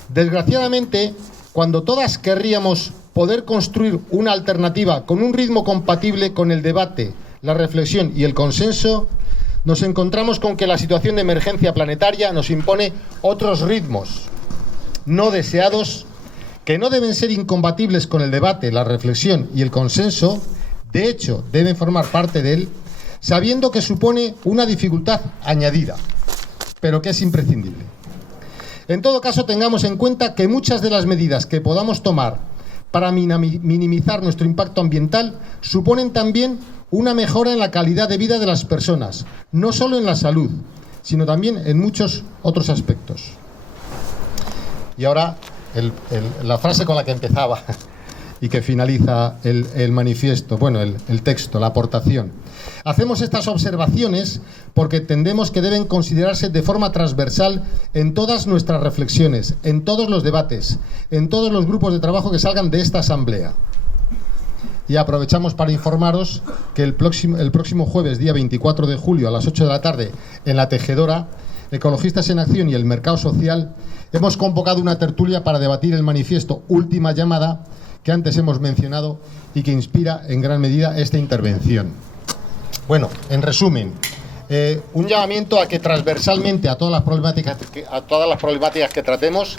Desgraciadamente, cuando todas querríamos poder construir una alternativa con un ritmo compatible con el debate, la reflexión y el consenso, nos encontramos con que la situación de emergencia planetaria nos impone otros ritmos no deseados que no deben ser incompatibles con el debate, la reflexión y el consenso. De hecho, deben formar parte de él, sabiendo que supone una dificultad añadida, pero que es imprescindible. En todo caso, tengamos en cuenta que muchas de las medidas que podamos tomar para minimizar nuestro impacto ambiental suponen también una mejora en la calidad de vida de las personas, no solo en la salud, sino también en muchos otros aspectos. Y ahora la frase con la que empezaba y que finaliza el manifiesto, bueno, el texto, la aportación. Hacemos estas observaciones porque entendemos que deben considerarse de forma transversal en todas nuestras reflexiones, en todos los debates, en todos los grupos de trabajo que salgan de esta asamblea. Y aprovechamos para informaros que el próximo jueves, día 24 de julio, a las 8 de la tarde, en La Tejedora, Ecologistas en Acción y el Mercado Social, hemos convocado una tertulia para debatir el manifiesto Última Llamada, que antes hemos mencionado y que inspira en gran medida esta intervención. Bueno, en resumen, un llamamiento a que transversalmente a todas las problemáticas que tratemos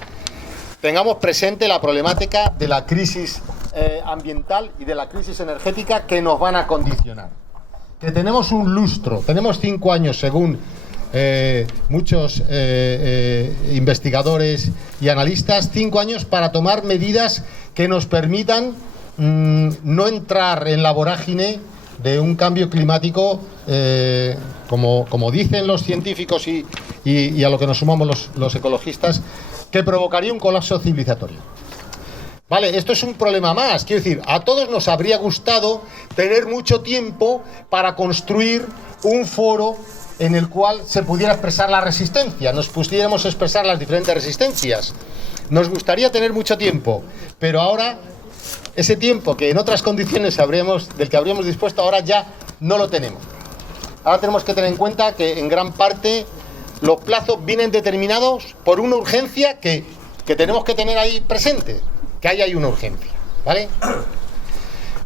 tengamos presente la problemática de la crisis ambiental y de la crisis energética que nos van a condicionar. Que tenemos un lustro, tenemos 5 años según muchos investigadores y analistas, 5 años para tomar medidas que nos permitan no entrar en la vorágine de un cambio climático, como dicen los científicos y a lo que nos sumamos los ecologistas, que provocaría un colapso civilizatorio. Vale, esto es un problema más. Quiero decir, a todos nos habría gustado tener mucho tiempo para construir un foro en el cual se pudiera expresar la resistencia, nos pudiéramos expresar las diferentes resistencias. Nos gustaría tener mucho tiempo, pero ahora ese tiempo que en otras condiciones del que habríamos dispuesto, ahora ya no lo tenemos. Ahora tenemos que tener en cuenta que en gran parte los plazos vienen determinados por una urgencia que tenemos que tener ahí presente, que hay una urgencia, ¿vale?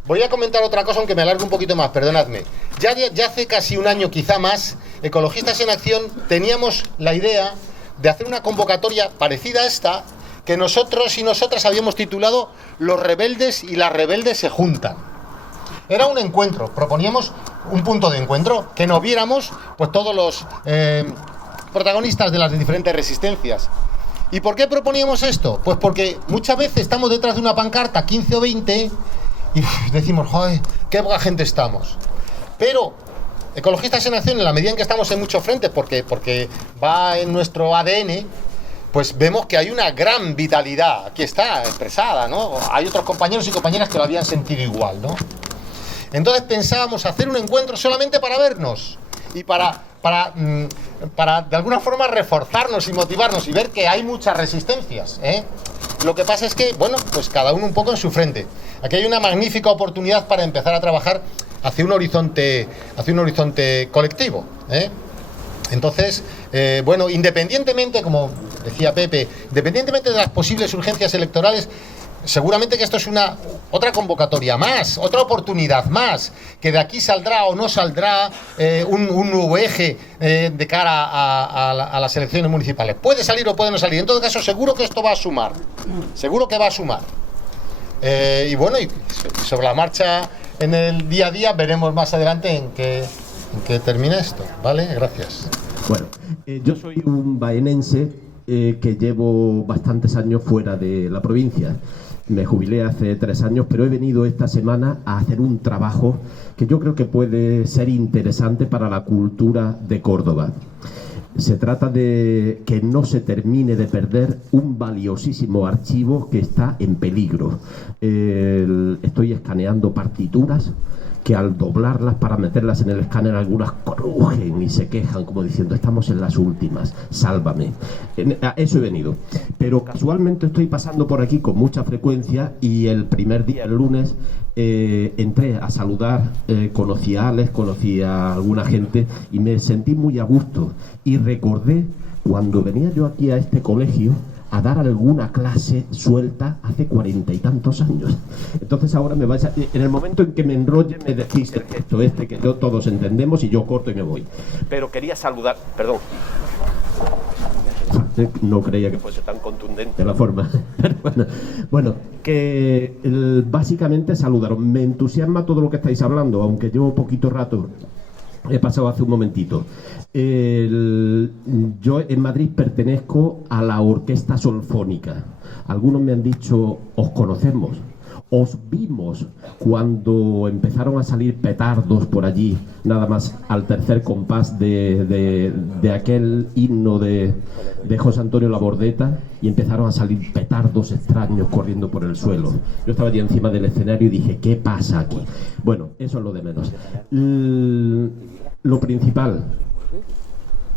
Voy a comentar otra cosa, aunque me alargue un poquito más, perdonadme. Ya hace casi un año, quizá más, Ecologistas en Acción teníamos la idea de hacer una convocatoria parecida a esta, que nosotros y nosotras habíamos titulado Los rebeldes y las rebeldes se juntan. Era un encuentro, proponíamos un punto de encuentro, que nos viéramos pues todos los protagonistas de las diferentes resistencias. ¿Y por qué proponíamos esto? Pues porque muchas veces estamos detrás de una pancarta, 15 o 20, y decimos, joder, qué poca gente estamos. Pero Ecologistas en Acción, en la medida en que estamos en muchos frentes, porque va en nuestro ADN, pues vemos que hay una gran vitalidad. Aquí está expresada, ¿no? Hay otros compañeros y compañeras que lo habían sentido igual, ¿no? Entonces pensábamos hacer un encuentro solamente para vernos y para de alguna forma reforzarnos y motivarnos y ver que hay muchas resistencias, ¿eh? Lo que pasa es que, bueno, pues cada uno un poco en su frente. Aquí hay una magnífica oportunidad para empezar a trabajar hacia un horizonte colectivo, ¿eh? Entonces, bueno, independientemente, como decía Pepe, independientemente de las posibles urgencias electorales, seguramente que esto es otra convocatoria más, otra oportunidad más, que de aquí saldrá o no saldrá un nuevo eje de cara a las elecciones municipales. Puede salir o puede no salir. En todo caso, seguro que esto va a sumar. Seguro que va a sumar. Y bueno, y sobre la marcha en el día a día veremos más adelante en qué termina esto. ¿Vale? Gracias. Bueno, yo soy un baenense que llevo bastantes años fuera de la provincia. Me jubilé hace 3 años, pero he venido esta semana a hacer un trabajo que yo creo que puede ser interesante para la cultura de Córdoba. Se trata de que no se termine de perder un valiosísimo archivo que está en peligro. Estoy escaneando partituras que al doblarlas para meterlas en el escáner algunas crujen y se quejan como diciendo estamos en las últimas, sálvame. A eso he venido. Pero casualmente estoy pasando por aquí con mucha frecuencia y el primer día, el lunes, entré a saludar, conocí a Alex, conocí a alguna gente y me sentí muy a gusto. Y recordé cuando venía yo aquí a este colegio a dar alguna clase suelta hace 40 y tantos años. Entonces ahora me vais a... En el momento en que me enrolle me decís el gesto que yo todos entendemos y yo corto y me voy. Pero quería saludar... Perdón. No creía que fuese tan contundente la forma. Pero bueno, que básicamente saludaros. Me entusiasma todo lo que estáis hablando, aunque llevo poquito rato. He pasado hace un momentito. Yo en Madrid pertenezco a la Orquesta Solfónica. Algunos me han dicho, os conocemos. Os vimos cuando empezaron a salir petardos por allí, nada más al tercer compás de aquel himno de José Antonio Labordeta, y empezaron a salir petardos extraños corriendo por el suelo. Yo estaba allí encima del escenario y dije, ¿qué pasa aquí? Bueno, eso es lo de menos. Lo principal,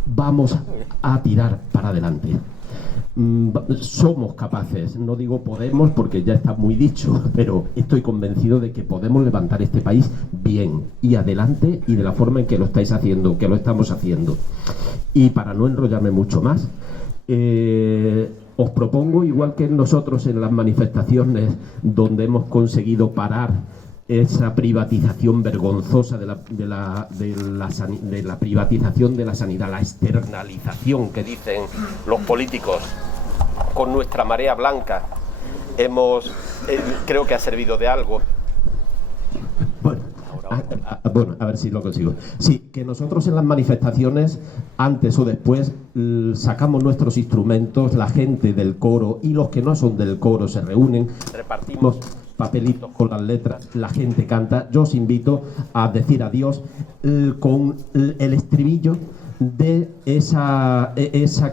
vamos a tirar para adelante. Somos capaces, no digo podemos porque ya está muy dicho, pero estoy convencido de que podemos levantar este país bien y adelante, y de la forma en que lo estáis haciendo, que lo estamos haciendo. Y para no enrollarme mucho más, os propongo, igual que nosotros en las manifestaciones donde hemos conseguido parar esa privatización vergonzosa de la privatización de la sanidad, la externalización que dicen los políticos, con nuestra marea blanca creo que ha servido de algo. Bueno, a ver si lo consigo. Sí, que nosotros en las manifestaciones, antes o después, sacamos nuestros instrumentos, la gente del coro y los que no son del coro se reúnen, repartimos papelitos con las letras, la gente canta. Yo os invito a decir adiós con el estribillo de esa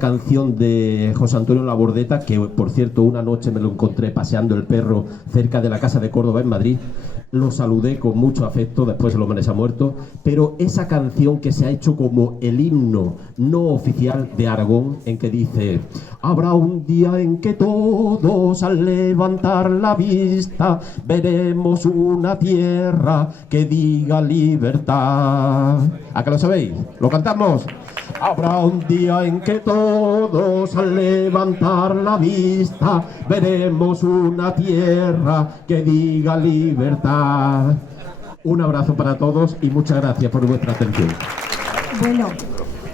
canción de José Antonio Labordeta, que por cierto una noche me lo encontré paseando el perro cerca de la Casa de Córdoba en Madrid. Lo saludé con mucho afecto, después el hombre se ha muerto, pero esa canción que se ha hecho como el himno no oficial de Aragón, en que dice: habrá un día en que todos al levantar la vista veremos una tierra que diga libertad. ¿A qué lo sabéis? ¿Lo cantamos? Habrá un día en que todos al levantar la vista veremos una tierra que diga libertad. Un abrazo para todos y muchas gracias por vuestra atención. Bueno,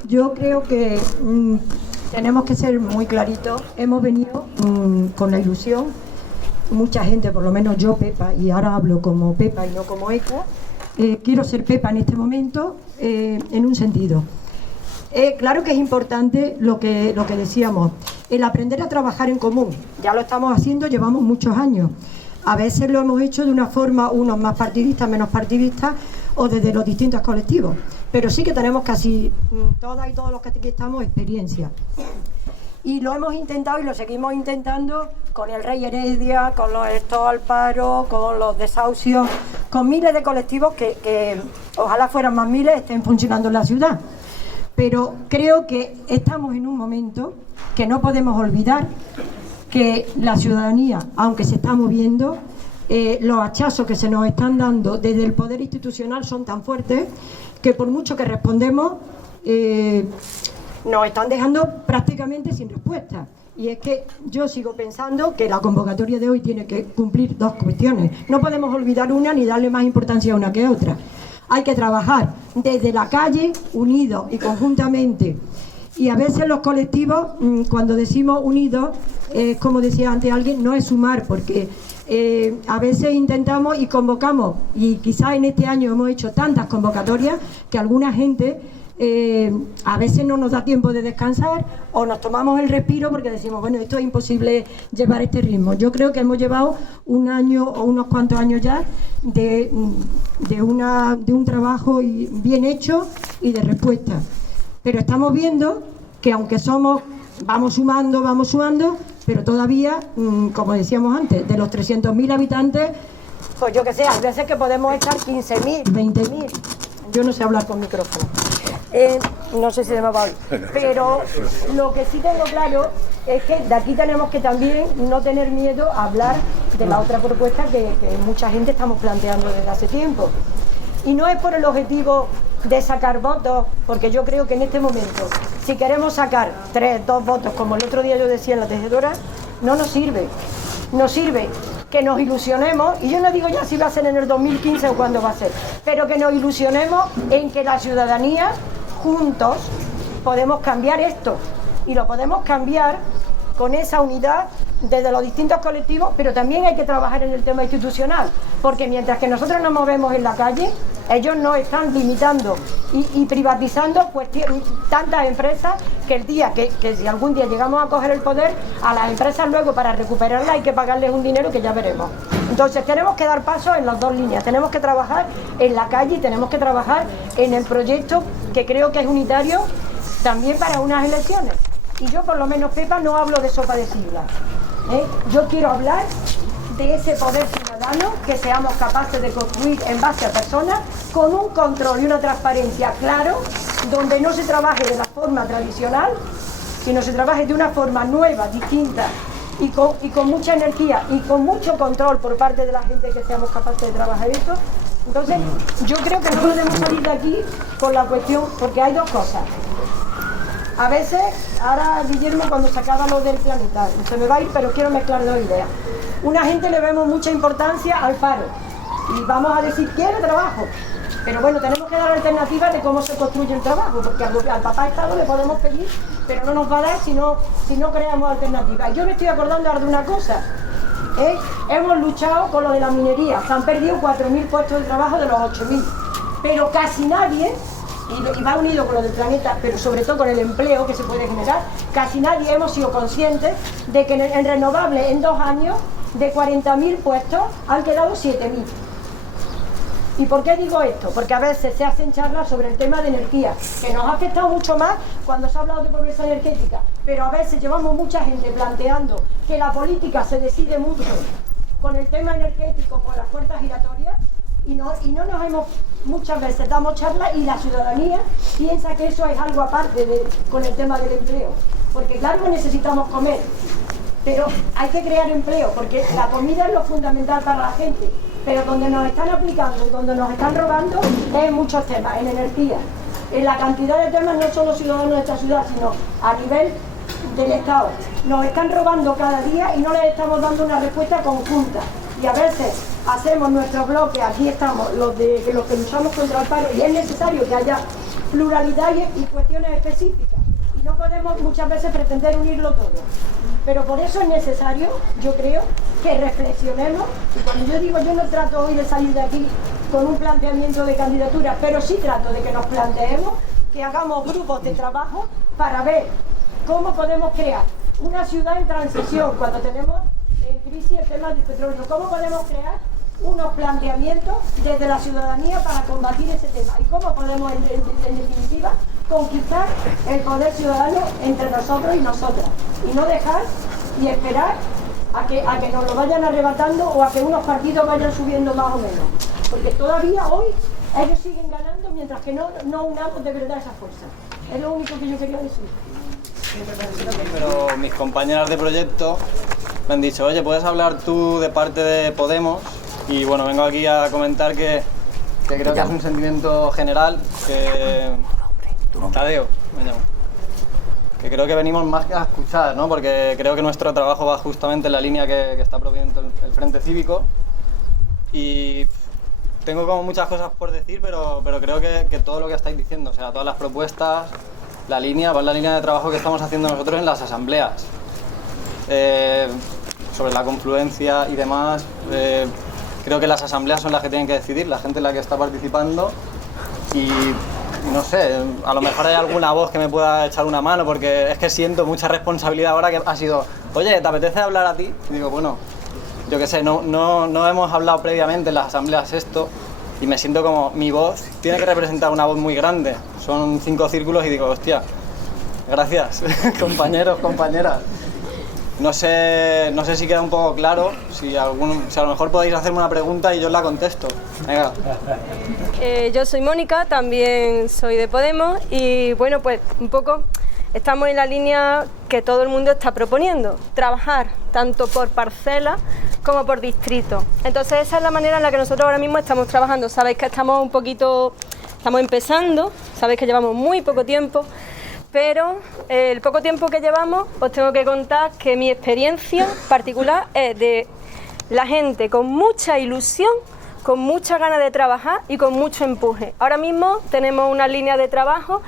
yo creo que tenemos que ser muy claritos. Hemos venido con la ilusión, mucha gente, por lo menos yo, Pepa, y ahora hablo como Pepa y no como Eco, quiero ser Pepa en este momento, en un sentido. Claro que es importante lo que decíamos, el aprender a trabajar en común. Ya lo estamos haciendo, llevamos muchos años. A veces lo hemos hecho de una forma, unos más partidistas, menos partidistas, o desde los distintos colectivos. Pero sí que tenemos casi todas y todos los que aquí estamos experiencia. Y lo hemos intentado y lo seguimos intentando con el Rey Heredia, con los Estos al Paro, con los desahucios, con miles de colectivos que ojalá fueran más miles, estén funcionando en la ciudad. Pero creo que estamos en un momento que no podemos olvidar que la ciudadanía, aunque se está moviendo, los hachazos que se nos están dando desde el poder institucional son tan fuertes que por mucho que respondemos, nos están dejando prácticamente sin respuesta. Y es que yo sigo pensando que la convocatoria de hoy tiene que cumplir dos cuestiones. No podemos olvidar una ni darle más importancia a una que a otra. Hay que trabajar desde la calle, unidos y conjuntamente. Y a veces los colectivos, cuando decimos unidos, como decía antes alguien, no es sumar, porque a veces intentamos y convocamos, y quizás en este año hemos hecho tantas convocatorias que alguna gente a veces no nos da tiempo de descansar o nos tomamos el respiro porque decimos, bueno, esto es imposible llevar este ritmo. Yo creo que hemos llevado un año o unos cuantos años ya de un trabajo bien hecho y de respuesta. Pero estamos viendo que aunque vamos sumando, pero todavía, como decíamos antes, de los 300.000 habitantes, pues yo que sé, hay veces que podemos echar 15.000, 20.000. Yo no sé hablar con micrófono. No sé si se me va a oír. Pero lo que sí tengo claro es que de aquí tenemos que también no tener miedo a hablar de la otra propuesta que mucha gente estamos planteando desde hace tiempo. Y no es por el objetivo de sacar votos, porque yo creo que en este momento, si queremos sacar 3, 2 votos, como el otro día yo decía en la tejedora, no nos sirve. Nos sirve que nos ilusionemos, y yo no digo ya si va a ser en el 2015 o cuándo va a ser, pero que nos ilusionemos en que la ciudadanía, juntos, podemos cambiar esto. Y lo podemos cambiar con esa unidad desde los distintos colectivos, pero también hay que trabajar en el tema institucional, porque mientras que nosotros nos movemos en la calle, ellos nos están limitando y privatizando tantas empresas porque el día que si algún día llegamos a coger el poder, a las empresas luego para recuperarla hay que pagarles un dinero que ya veremos. Entonces tenemos que dar paso en las dos líneas, tenemos que trabajar en la calle y tenemos que trabajar en el proyecto que creo que es unitario también para unas elecciones. Y yo, por lo menos, Pepa, no hablo de sopa de siglas, ¿eh? Yo quiero hablar de ese poder ciudadano que seamos capaces de construir en base a personas con un control y una transparencia claro, donde no se trabaje de la forma tradicional, sino se trabaje de una forma nueva, distinta y con mucha energía y con mucho control por parte de la gente que seamos capaces de trabajar esto. Entonces, yo creo que no podemos salir de aquí con la cuestión, porque hay dos cosas. A veces, ahora Guillermo cuando sacaba lo del planeta, se me va a ir, pero quiero mezclar dos ideas. Una gente le vemos mucha importancia al paro y vamos a decir, quiero trabajo, pero bueno, tenemos que dar alternativas de cómo se construye el trabajo, porque al papá Estado le podemos pedir, pero no nos va a dar si no creamos alternativas. Y yo me estoy acordando ahora de una cosa, hemos luchado con lo de la minería, se han perdido 4.000 puestos de trabajo de los 8.000, pero casi nadie, y va unido con lo del planeta, pero sobre todo con el empleo que se puede generar, casi nadie hemos sido conscientes de que en renovables en 2 años, de 40.000 puestos, han quedado 7.000. ¿Y por qué digo esto? Porque a veces se hacen charlas sobre el tema de energía, que nos ha afectado mucho más cuando se ha hablado de pobreza energética, pero a veces llevamos mucha gente planteando que la política se decide mucho con el tema energético, por las puertas giratorias, y no nos hemos, muchas veces damos charlas y la ciudadanía piensa que eso es algo aparte con el tema del empleo, porque claro que necesitamos comer, pero hay que crear empleo, porque la comida es lo fundamental para la gente, pero donde nos están aplicando y donde nos están robando es en muchos temas, en energía, en la cantidad de temas, no solo ciudadanos de esta ciudad, sino a nivel del Estado. Nos están robando cada día y no les estamos dando una respuesta conjunta. Y a veces hacemos nuestros bloques, aquí estamos, los que luchamos contra el paro, y es necesario que haya pluralidad y cuestiones específicas. Y no podemos muchas veces pretender unirlo todo. Pero por eso es necesario, yo creo, que reflexionemos. Y cuando yo digo, yo no trato hoy de salir de aquí con un planteamiento de candidatura, pero sí trato de que nos planteemos, que hagamos grupos de trabajo para ver cómo podemos crear una ciudad en transición cuando tenemos en crisis el tema del petróleo, cómo podemos crear unos planteamientos desde la ciudadanía para combatir ese tema y cómo podemos en definitiva conquistar el poder ciudadano entre nosotros y nosotras y no dejar y esperar a que nos lo vayan arrebatando o a que unos partidos vayan subiendo más o menos, porque todavía hoy ellos siguen ganando mientras que no unamos de verdad esa fuerza. Es lo único que yo quería decir. Pero mis compañeras de proyecto me han dicho, oye, ¿puedes hablar tú de parte de Podemos? Y bueno, vengo aquí a comentar que creo que es un sentimiento general, que... Tadeo, me llamo. Que creo que venimos más que a escuchar, ¿no? Porque creo que nuestro trabajo va justamente en la línea que está proponiendo el Frente Cívico. Y tengo como muchas cosas por decir, pero creo que todo lo que estáis diciendo, o sea, todas las propuestas, la línea, va en la línea de trabajo que estamos haciendo nosotros en las asambleas. Sobre la confluencia y demás, creo que las asambleas son las que tienen que decidir, la gente es la que está participando y no sé, a lo mejor hay alguna voz que me pueda echar una mano porque es que siento mucha responsabilidad ahora que ha sido, oye, ¿te apetece hablar a ti? Y digo, bueno, yo qué sé, no hemos hablado previamente en las asambleas esto y me siento como mi voz tiene que representar una voz muy grande, son 5 círculos y digo, hostia, gracias compañeros, compañeras. No sé si queda un poco claro, si a lo mejor podéis hacerme una pregunta y yo la contesto. Venga. Yo soy Mónica, también soy de Podemos y bueno, pues un poco estamos en la línea que todo el mundo está proponiendo, trabajar tanto por parcela como por distrito. Entonces esa es la manera en la que nosotros ahora mismo estamos trabajando. Sabéis que estamos empezando, sabéis que llevamos muy poco tiempo, pero el poco tiempo que llevamos os tengo que contar que mi experiencia particular es de la gente con mucha ilusión, con mucha ganas de trabajar y con mucho empuje. Ahora mismo tenemos una línea de trabajo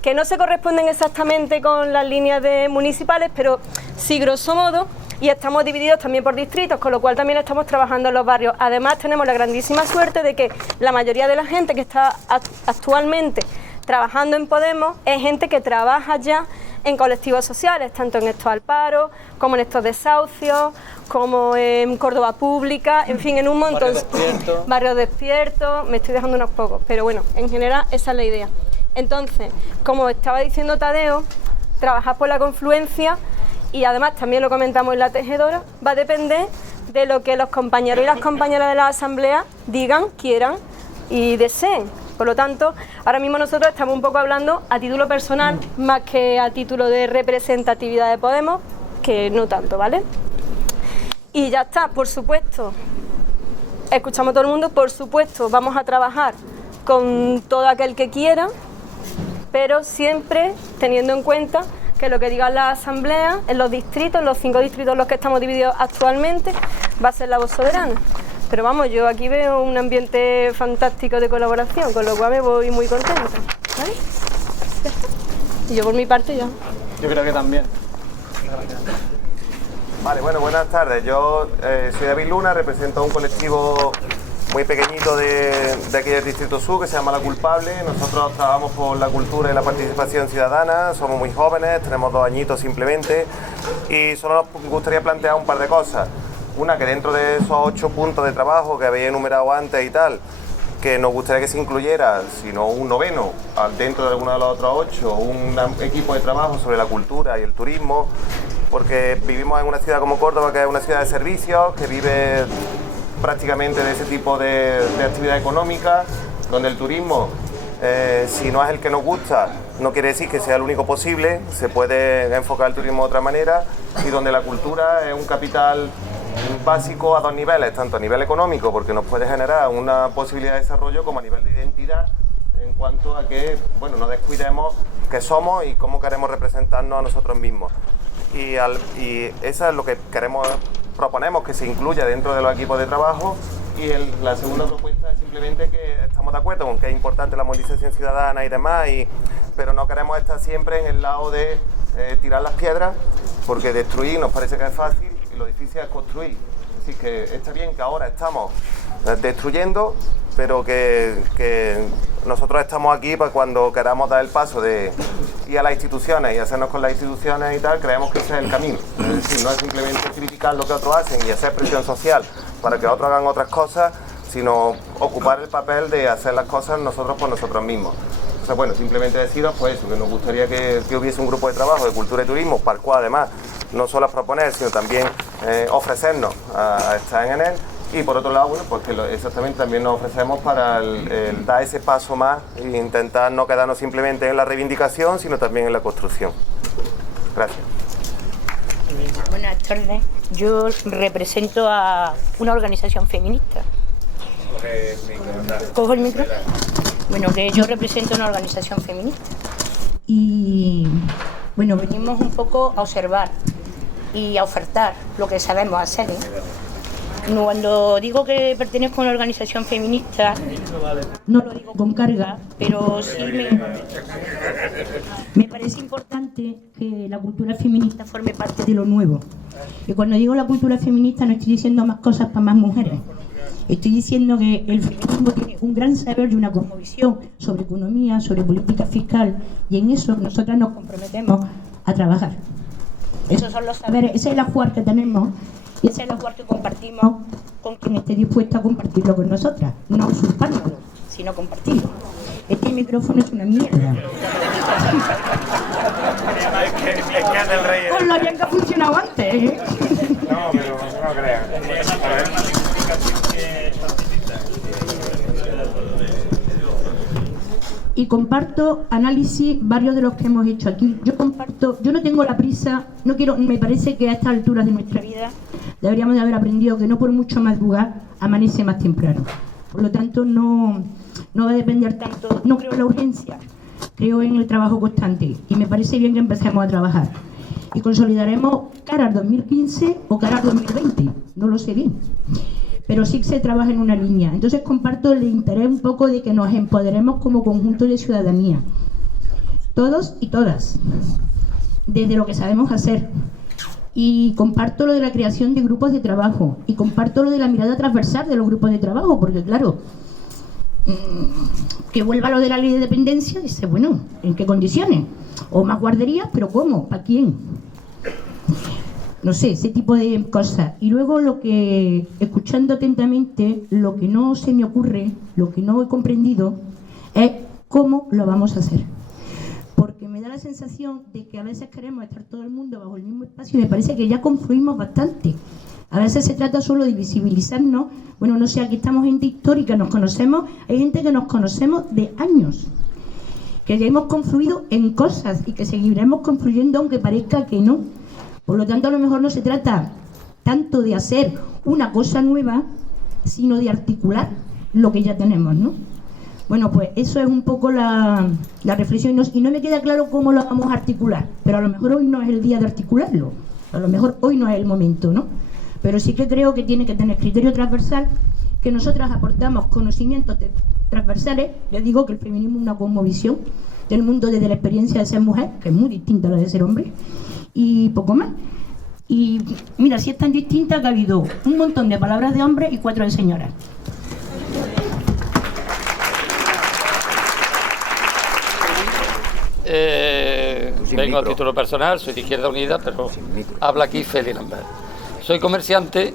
que no se corresponden exactamente con las líneas municipales, pero sí grosso modo, y estamos divididos también por distritos, con lo cual también estamos trabajando en los barrios. Además tenemos la grandísima suerte de que la mayoría de la gente que está actualmente trabajando en Podemos es gente que trabaja ya en colectivos sociales, tanto en estos al paro, como en estos desahucios, como en Córdoba Pública, en fin, en un montón. Barrios Despiertos, me estoy dejando unos pocos, pero bueno, en general esa es la idea. Entonces, como estaba diciendo Tadeo, trabajar por la confluencia, y además también lo comentamos en la tejedora, va a depender de lo que los compañeros y las compañeras de la asamblea digan, quieran y deseen. Por lo tanto, ahora mismo nosotros estamos un poco hablando a título personal más que a título de representatividad de Podemos, que no tanto, ¿vale? Y ya está, por supuesto, escuchamos a todo el mundo, por supuesto, vamos a trabajar con todo aquel que quiera, pero siempre teniendo en cuenta que lo que digan las asambleas, en los distritos, los 5 distritos en los que estamos divididos actualmente, va a ser la voz soberana. Pero vamos, yo aquí veo un ambiente fantástico de colaboración, con lo cual me voy muy contenta, ¿vale? Y yo por mi parte ya. Yo creo que también. Vale, bueno, buenas tardes. Yo soy David Luna, represento a un colectivo muy pequeñito de aquí del Distrito Sur que se llama La Culpable. Nosotros trabajamos por la cultura y la participación ciudadana, somos muy jóvenes, tenemos 2 añitos simplemente y solo nos gustaría plantear un par de cosas. Una, que dentro de esos 8 puntos de trabajo que habéis enumerado antes y tal, que nos gustaría que se incluyera, si no un 9º, dentro de alguno de los otros 8, un equipo de trabajo sobre la cultura y el turismo, porque vivimos en una ciudad como Córdoba, que es una ciudad de servicios, que vive prácticamente de ese tipo de actividad económica, donde el turismo, si no es el que nos gusta, no quiere decir que sea el único posible, se puede enfocar el turismo de otra manera, y donde la cultura es un capital básico a 2 niveles, tanto a nivel económico, porque nos puede generar una posibilidad de desarrollo, como a nivel de identidad, en cuanto a que, bueno, no descuidemos qué somos y cómo queremos representarnos a nosotros mismos. Y eso es lo que proponemos que se incluya dentro de los equipos de trabajo. Y la segunda propuesta es simplemente que estamos de acuerdo con que es importante la movilización ciudadana y demás, pero no queremos estar siempre en el lado de tirar las piedras, porque destruir nos parece que es fácil y lo difícil es construir. Es decir, que está bien que ahora estamos destruyendo, pero que nosotros estamos aquí para cuando queramos dar el paso de ir a las instituciones y hacernos con las instituciones y tal, creemos que ese es el camino. Es decir, no es simplemente criticar lo que otros hacen y hacer presión social para que otros hagan otras cosas, sino ocupar el papel de hacer las cosas nosotros por nosotros mismos. Entonces, bueno, simplemente deciros pues eso, que nos gustaría que hubiese un grupo de trabajo de cultura y turismo, para el cual además no solo es proponer, sino también ofrecernos a estar en él. Y por otro lado, bueno, pues que exactamente también nos ofrecemos para el dar ese paso más e intentar no quedarnos simplemente en la reivindicación, sino también en la construcción. Gracias. Buenas tardes. Yo represento a una organización feminista. ¿Cojo el micro? Bueno, que yo represento una organización feminista. Y bueno, venimos un poco a observar y a ofertar lo que sabemos hacer, ¿eh? Cuando digo que pertenezco a una organización feminista, no lo digo con carga, pero sí me parece importante que la cultura feminista forme parte de lo nuevo. Y cuando digo la cultura feminista no estoy diciendo más cosas para más mujeres. Estoy diciendo que el feminismo tiene un gran saber y una cosmovisión sobre economía, sobre política fiscal, y en eso nosotras nos comprometemos a trabajar. Esos son los saberes, ese es el ajuar que tenemos. Y ese es el acuerdo que compartimos con quien esté dispuesto a compartirlo con nosotras. No usurpárnoslo, sino compartirlo. Este micrófono es una mierda. Con lo bien que ha funcionado antes, ¿eh? No, pero no crean. Y comparto análisis varios de los que hemos hecho aquí. Yo no tengo la prisa, me parece que a estas alturas de nuestra vida deberíamos de haber aprendido que no por mucho madrugar amanece más temprano. Por lo tanto, no va a depender tanto, no creo en la urgencia, creo en el trabajo constante y me parece bien que empecemos a trabajar. Y consolidaremos cara al 2015 o cara al 2020, no lo sé bien. Pero sí que se trabaja en una línea. Entonces comparto el interés un poco de que nos empoderemos como conjunto de ciudadanía. Todos y todas. Desde lo que sabemos hacer. Y comparto lo de la creación de grupos de trabajo. Y comparto lo de la mirada transversal de los grupos de trabajo. Porque claro, que vuelva lo de la ley de dependencia, dice, bueno, ¿en qué condiciones? O más guarderías, pero ¿cómo? ¿Para quién? No sé, ese tipo de cosas. Y luego escuchando atentamente, lo que no se me ocurre, lo que no he comprendido, es cómo lo vamos a hacer. Porque me da la sensación de que a veces queremos estar todo el mundo bajo el mismo espacio y me parece que ya confluimos bastante. A veces se trata solo de visibilizarnos. Bueno, no sé, aquí estamos gente histórica, nos conocemos, hay gente que nos conocemos de años, que ya hemos confluido en cosas y que seguiremos confluyendo aunque parezca que no. Por lo tanto, a lo mejor no se trata tanto de hacer una cosa nueva, sino de articular lo que ya tenemos, ¿no? Bueno, pues eso es un poco la reflexión y no me queda claro cómo lo vamos a articular, pero a lo mejor hoy no es el día de articularlo, a lo mejor hoy no es el momento, ¿no? Pero sí que creo que tiene que tener criterio transversal, que nosotras aportamos conocimientos transversales. Les digo que el feminismo es una cosmovisión del mundo desde la experiencia de ser mujer, que es muy distinta a la de ser hombre, y poco más. Y mira, si es tan distinta que ha habido un montón de palabras de hombres y 4 de señoras. Vengo a título personal, soy de Izquierda Unida, pero habla aquí Félix Lambert. Soy comerciante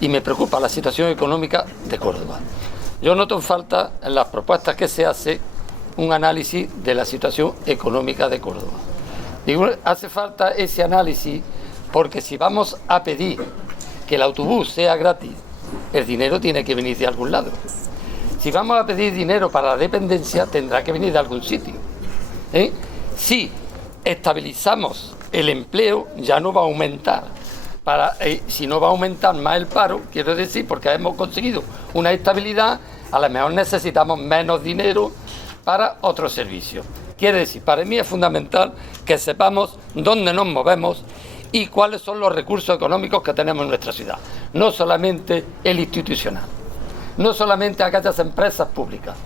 y me preocupa la situación económica de Córdoba. Yo noto en falta en las propuestas que se hace un análisis de la situación económica de Córdoba. Digo, hace falta ese análisis porque si vamos a pedir que el autobús sea gratis, el dinero tiene que venir de algún lado. Si vamos a pedir dinero para la dependencia, tendrá que venir de algún sitio. Si estabilizamos el empleo, ya no va a aumentar. Si no va a aumentar más el paro, quiero decir, porque hemos conseguido una estabilidad, a lo mejor necesitamos menos dinero para otros servicios. Quiere decir, para mí es fundamental que sepamos dónde nos movemos y cuáles son los recursos económicos que tenemos en nuestra ciudad. No solamente el institucional, no solamente aquellas empresas públicas,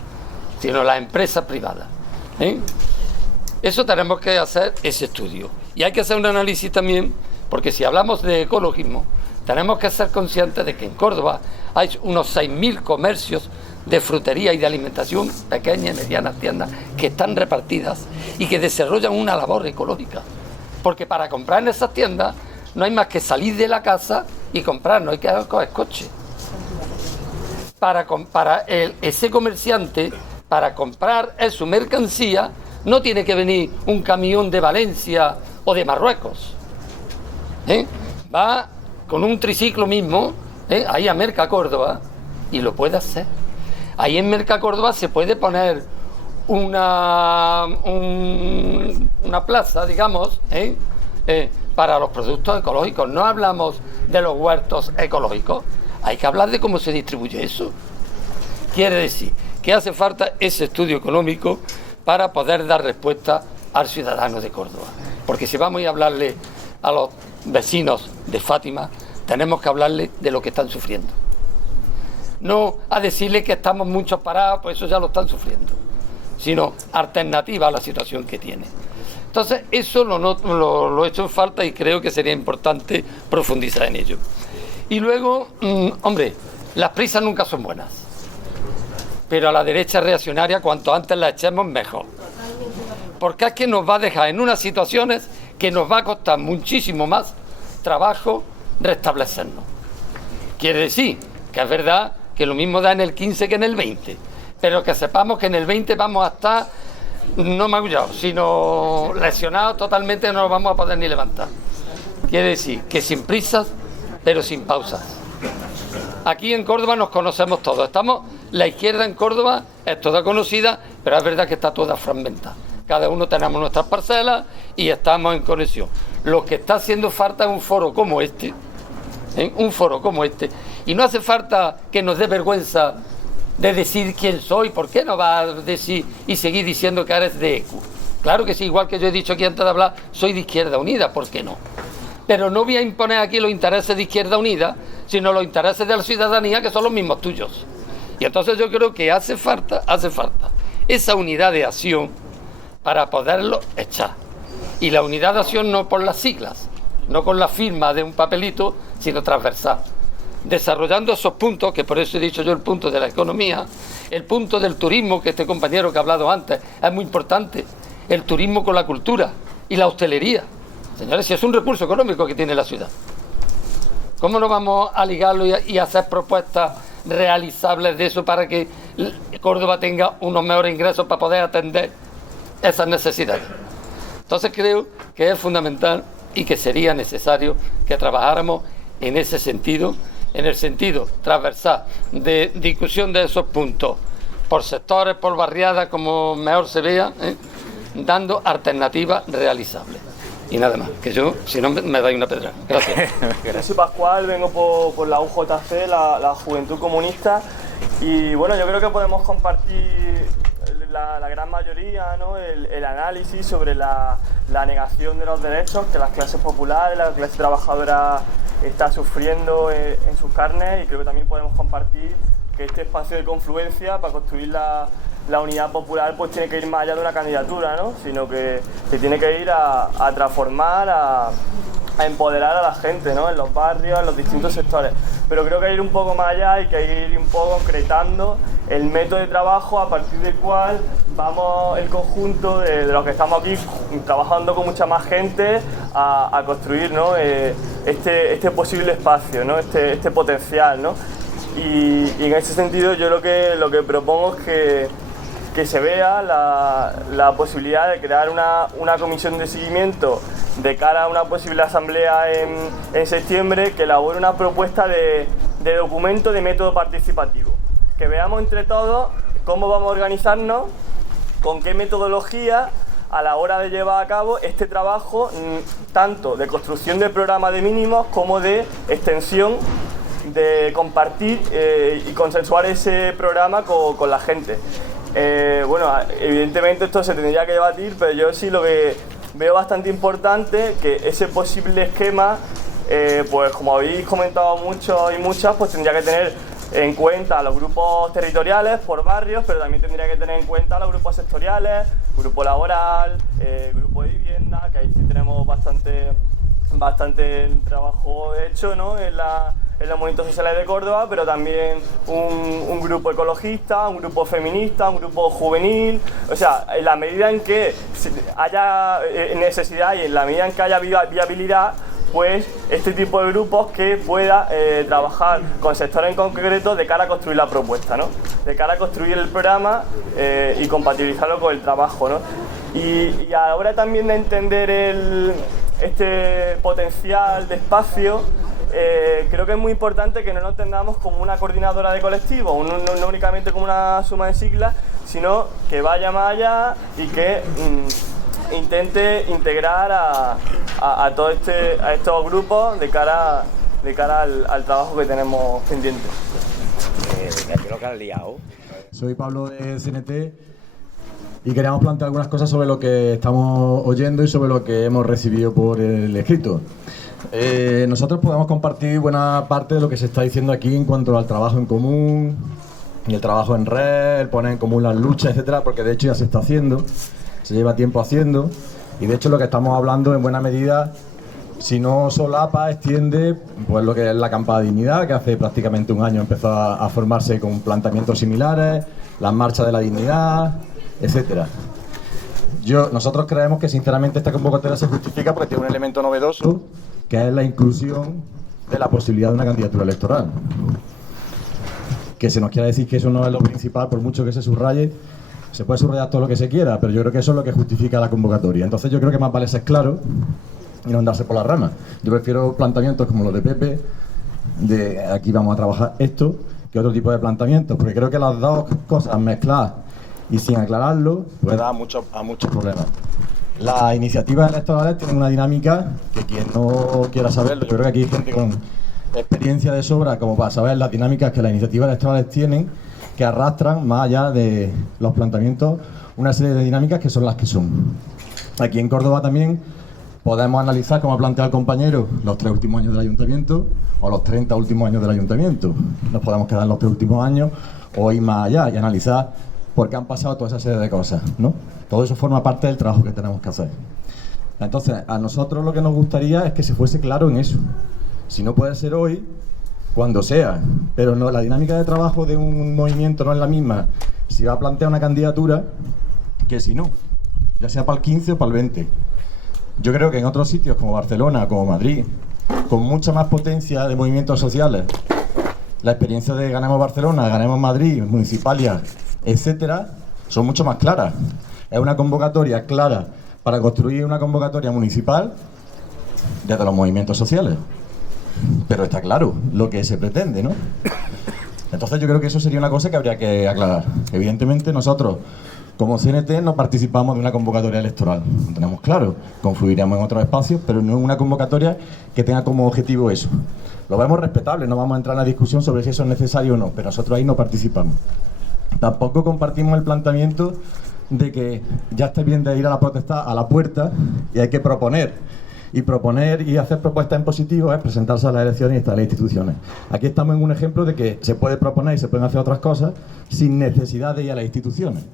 sino las empresas privadas. Eso tenemos que hacer ese estudio. Y hay que hacer un análisis también, porque si hablamos de ecologismo, tenemos que ser conscientes de que en Córdoba hay unos 6.000 comercios de frutería y de alimentación, pequeñas y medianas tiendas, que están repartidas y que desarrollan una labor ecológica. Porque para comprar en esas tiendas no hay más que salir de la casa y comprar, no hay que coger coche. Ese comerciante, para comprar su mercancía, no tiene que venir un camión de Valencia o de Marruecos. Va con un triciclo mismo, ahí a Merca Córdoba, y lo puede hacer. Ahí en Merca Córdoba se puede poner una plaza, digamos, para los productos ecológicos. No hablamos de los huertos ecológicos, hay que hablar de cómo se distribuye eso. Quiere decir que hace falta ese estudio económico para poder dar respuesta al ciudadano de Córdoba. Porque si vamos a hablarle a los vecinos de Fátima, tenemos que hablarle de lo que están sufriendo. No a decirle que estamos muchos parados, pues eso ya lo están sufriendo, sino alternativa a la situación que tiene. Entonces, eso lo he hecho en falta y creo que sería importante profundizar en ello. Y luego, hombre, las prisas nunca son buenas, pero a la derecha reaccionaria, cuanto antes la echemos, mejor. Porque es que nos va a dejar en unas situaciones que nos va a costar muchísimo más trabajo restablecernos. Quiere decir que es verdad que lo mismo da en el 15 que en el 20, pero que sepamos que en el 20 vamos a estar, no magullados, sino lesionados totalmente, no nos vamos a poder ni levantar. Quiere decir que sin prisas, pero sin pausas. Aquí en Córdoba nos conocemos todos, la izquierda en Córdoba es toda conocida, pero es verdad que está toda fragmentada. Cada uno tenemos nuestras parcelas y estamos en conexión. Lo que está haciendo falta es un foro como este, y no hace falta que nos dé vergüenza de decir quién soy. ¿Por qué no va a decir y seguir diciendo que eres de ECU? Claro que sí, igual que yo he dicho aquí antes de hablar, soy de Izquierda Unida, ¿por qué no? Pero no voy a imponer aquí los intereses de Izquierda Unida, sino los intereses de la ciudadanía, que son los mismos tuyos. Y entonces yo creo que hace falta esa unidad de acción para poderlo echar. Y la unidad de acción no por las siglas, no con la firma de un papelito, sino transversal. Desarrollando esos puntos, que por eso he dicho yo el punto de la economía, el punto del turismo, que este compañero que ha hablado antes es muy importante. el turismo con la cultura y la hostelería. Señores, si es un recurso económico que tiene la ciudad, ¿cómo no vamos a ligarlo y hacer propuestas realizables de eso para que Córdoba tenga unos mejores ingresos para poder atender esas necesidades? Entonces creo que es fundamental y que sería necesario que trabajáramos en ese sentido, en el sentido transversal de discusión de esos puntos, por sectores, por barriadas, como mejor se vea, dando alternativas realizables. Y nada más, que yo, si no, me dais una pedra. Gracias. Yo soy Pascual, vengo por la UJC, la Juventud Comunista, y bueno, yo creo que podemos compartir la gran mayoría, ¿no? el análisis sobre la negación de los derechos que las clases populares, la clase trabajadora está sufriendo en sus carnes, y creo que también podemos compartir que este espacio de confluencia para construir la unidad popular pues tiene que ir más allá de una candidatura, ¿no? Sino que tiene que ir a transformar, a empoderar a la gente, ¿no? En los barrios, en los distintos sectores. Pero creo que hay que ir un poco más allá y que hay que ir un poco concretando el método de trabajo a partir del cual vamos el conjunto de los que estamos aquí trabajando con mucha más gente a construir, ¿no? este posible espacio, ¿no? este potencial, ¿no? Y en ese sentido yo lo que propongo es que se vea la posibilidad de crear una comisión de seguimiento de cara a una posible asamblea en septiembre, que elabore una propuesta de documento de método participativo. Que veamos entre todos cómo vamos a organizarnos, con qué metodología a la hora de llevar a cabo este trabajo, tanto de construcción del programa de mínimos como de extensión, de compartir y consensuar ese programa con la gente. Bueno, evidentemente esto se tendría que debatir, pero yo sí lo que veo bastante importante que ese posible esquema, pues como habéis comentado muchos y muchas, pues tendría que tener en cuenta a los grupos territoriales por barrios, pero también tendría que tener en cuenta a los grupos sectoriales, grupo laboral, grupo de vivienda, que ahí sí tenemos bastante trabajo hecho, ¿no? en los movimientos sociales de Córdoba, pero también un grupo ecologista, un grupo feminista, un grupo juvenil. O sea, en la medida en que haya necesidad y en la medida en que haya viabilidad, pues este tipo de grupos que pueda trabajar con sectores en concreto de cara a construir la propuesta, ¿no? De cara a construir el programa y compatibilizarlo con el trabajo, ¿no? Y a la hora también de entender este potencial de espacio, creo que es muy importante que no lo entendamos como una coordinadora de colectivos, no únicamente como una suma de siglas, sino que vaya más allá y que intente integrar a estos grupos de cara al trabajo que tenemos pendiente. Creo que has liado. Soy Pablo de CNT y queríamos plantear algunas cosas sobre lo que estamos oyendo y sobre lo que hemos recibido por el escrito. Nosotros podemos compartir buena parte de lo que se está diciendo aquí en cuanto al trabajo en común y el trabajo en red, el poner en común las luchas, etcétera, porque de hecho ya se está haciendo, se lleva tiempo haciendo, y de hecho lo que estamos hablando en buena medida, si no solapa, extiende pues lo que es la Campa de Dignidad, que hace prácticamente un año empezó a formarse con planteamientos similares, las marchas de la dignidad, etcétera. Nosotros creemos que sinceramente esta convocatoria se justifica porque tiene un elemento novedoso, que es la inclusión de la posibilidad de una candidatura electoral. Que se nos quiera decir que eso no es lo principal, por mucho que se subraye, se puede subrayar todo lo que se quiera, pero yo creo que eso es lo que justifica la convocatoria. Entonces yo creo que más vale ser claro y no andarse por las ramas. Yo prefiero planteamientos como los de Pepe, de aquí vamos a trabajar esto, que otro tipo de planteamientos, porque creo que las dos cosas mezcladas y sin aclararlo puede dar a muchos problemas. Las iniciativas electorales tienen una dinámica que quien no quiera saberlo, yo creo que aquí hay gente con experiencia de sobra como para saber las dinámicas que las iniciativas electorales tienen, que arrastran más allá de los planteamientos una serie de dinámicas que son las que son. Aquí en Córdoba también podemos analizar, como ha planteado el compañero, los 3 últimos años del ayuntamiento o los 30 últimos años del ayuntamiento. Nos podemos quedar en los 3 últimos años o ir más allá y analizar por qué han pasado toda esa serie de cosas, ¿no? Todo eso forma parte del trabajo que tenemos que hacer. Entonces, a nosotros lo que nos gustaría es que se fuese claro en eso. Si no puede ser hoy, cuando sea, pero no, la dinámica de trabajo de un movimiento no es la misma si va a plantear una candidatura que si no. ya sea para el 15 o para el 20. Yo creo que en otros sitios como Barcelona, como Madrid, con mucha más potencia de movimientos sociales, la experiencia de Ganemos Barcelona, Ganemos Madrid, Municipalias, etcétera, son mucho más claras. Es una convocatoria clara para construir una convocatoria municipal desde los movimientos sociales. Pero está claro lo que se pretende, ¿no? Entonces yo creo que eso sería una cosa que habría que aclarar. Evidentemente nosotros, como CNT, no participamos de una convocatoria electoral. Lo tenemos claro, confluiremos en otros espacios, pero no en una convocatoria que tenga como objetivo eso. Lo vemos respetable, no vamos a entrar en la discusión sobre si eso es necesario o no, pero nosotros ahí no participamos. Tampoco compartimos el planteamiento de que ya está bien de ir a la protesta a la puerta y hay que proponer. Y proponer y hacer propuestas en positivo es presentarse a las elecciones y estar en las instituciones. Aquí estamos en un ejemplo de que se puede proponer y se pueden hacer otras cosas sin necesidad de ir a las instituciones.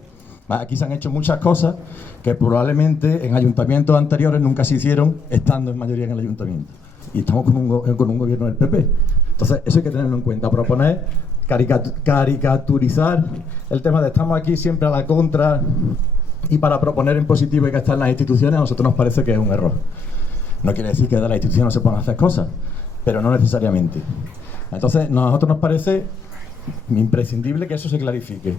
Aquí se han hecho muchas cosas que probablemente en ayuntamientos anteriores nunca se hicieron estando en mayoría en el ayuntamiento. Y estamos con un gobierno del PP. Entonces eso hay que tenerlo en cuenta. Proponer, caricaturizar el tema de estamos aquí siempre a la contra y para proponer en positivo hay que estar en las instituciones, a nosotros nos parece que es un error. No quiere decir que de la institución no se puedan hacer cosas, pero no necesariamente. Entonces, a nosotros nos parece imprescindible que eso se clarifique,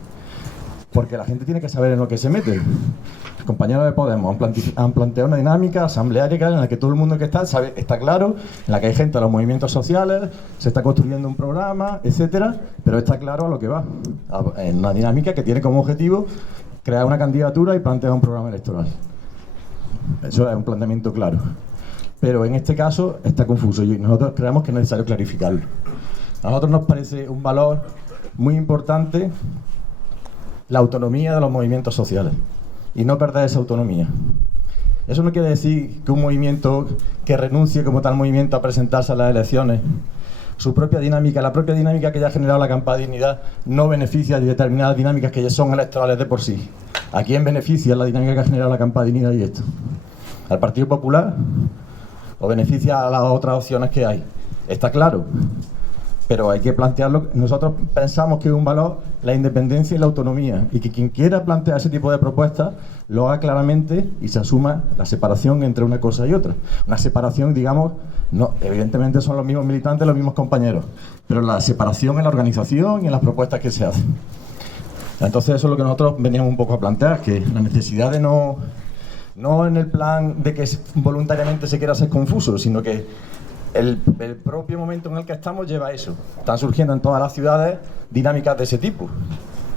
porque la gente tiene que saber en lo que se mete. Los compañeros de Podemos han planteado una dinámica asamblearia en la que todo el mundo que está claro, en la que hay gente de los movimientos sociales, se está construyendo un programa, etcétera, pero está claro a lo que va. En una dinámica que tiene como objetivo crear una candidatura y plantear un programa electoral. Eso es un planteamiento claro. Pero en este caso está confuso y nosotros creemos que es necesario clarificarlo. A nosotros nos parece un valor muy importante la autonomía de los movimientos sociales y no perder esa autonomía. Eso no quiere decir que un movimiento que renuncie como tal movimiento a presentarse a las elecciones, su propia dinámica, la propia dinámica que ya ha generado la campaña de dignidad, no beneficia de determinadas dinámicas que ya son electorales de por sí. ¿A quién beneficia la dinámica que ha generado la campaña de dignidad y esto? ¿Al Partido Popular? ¿O beneficia a las otras opciones que hay? Está claro, pero hay que plantearlo. Nosotros pensamos que es un valor la independencia y la autonomía, y que quien quiera plantear ese tipo de propuestas lo haga claramente y se asuma la separación entre una cosa y otra. Una separación, digamos, no, evidentemente son los mismos militantes, los mismos compañeros, pero la separación en la organización y en las propuestas que se hacen. Entonces eso es lo que nosotros veníamos un poco a plantear, que la necesidad de no en el plan de que voluntariamente se quiera ser confuso, sino que el propio momento en el que estamos lleva a eso. Están surgiendo en todas las ciudades dinámicas de ese tipo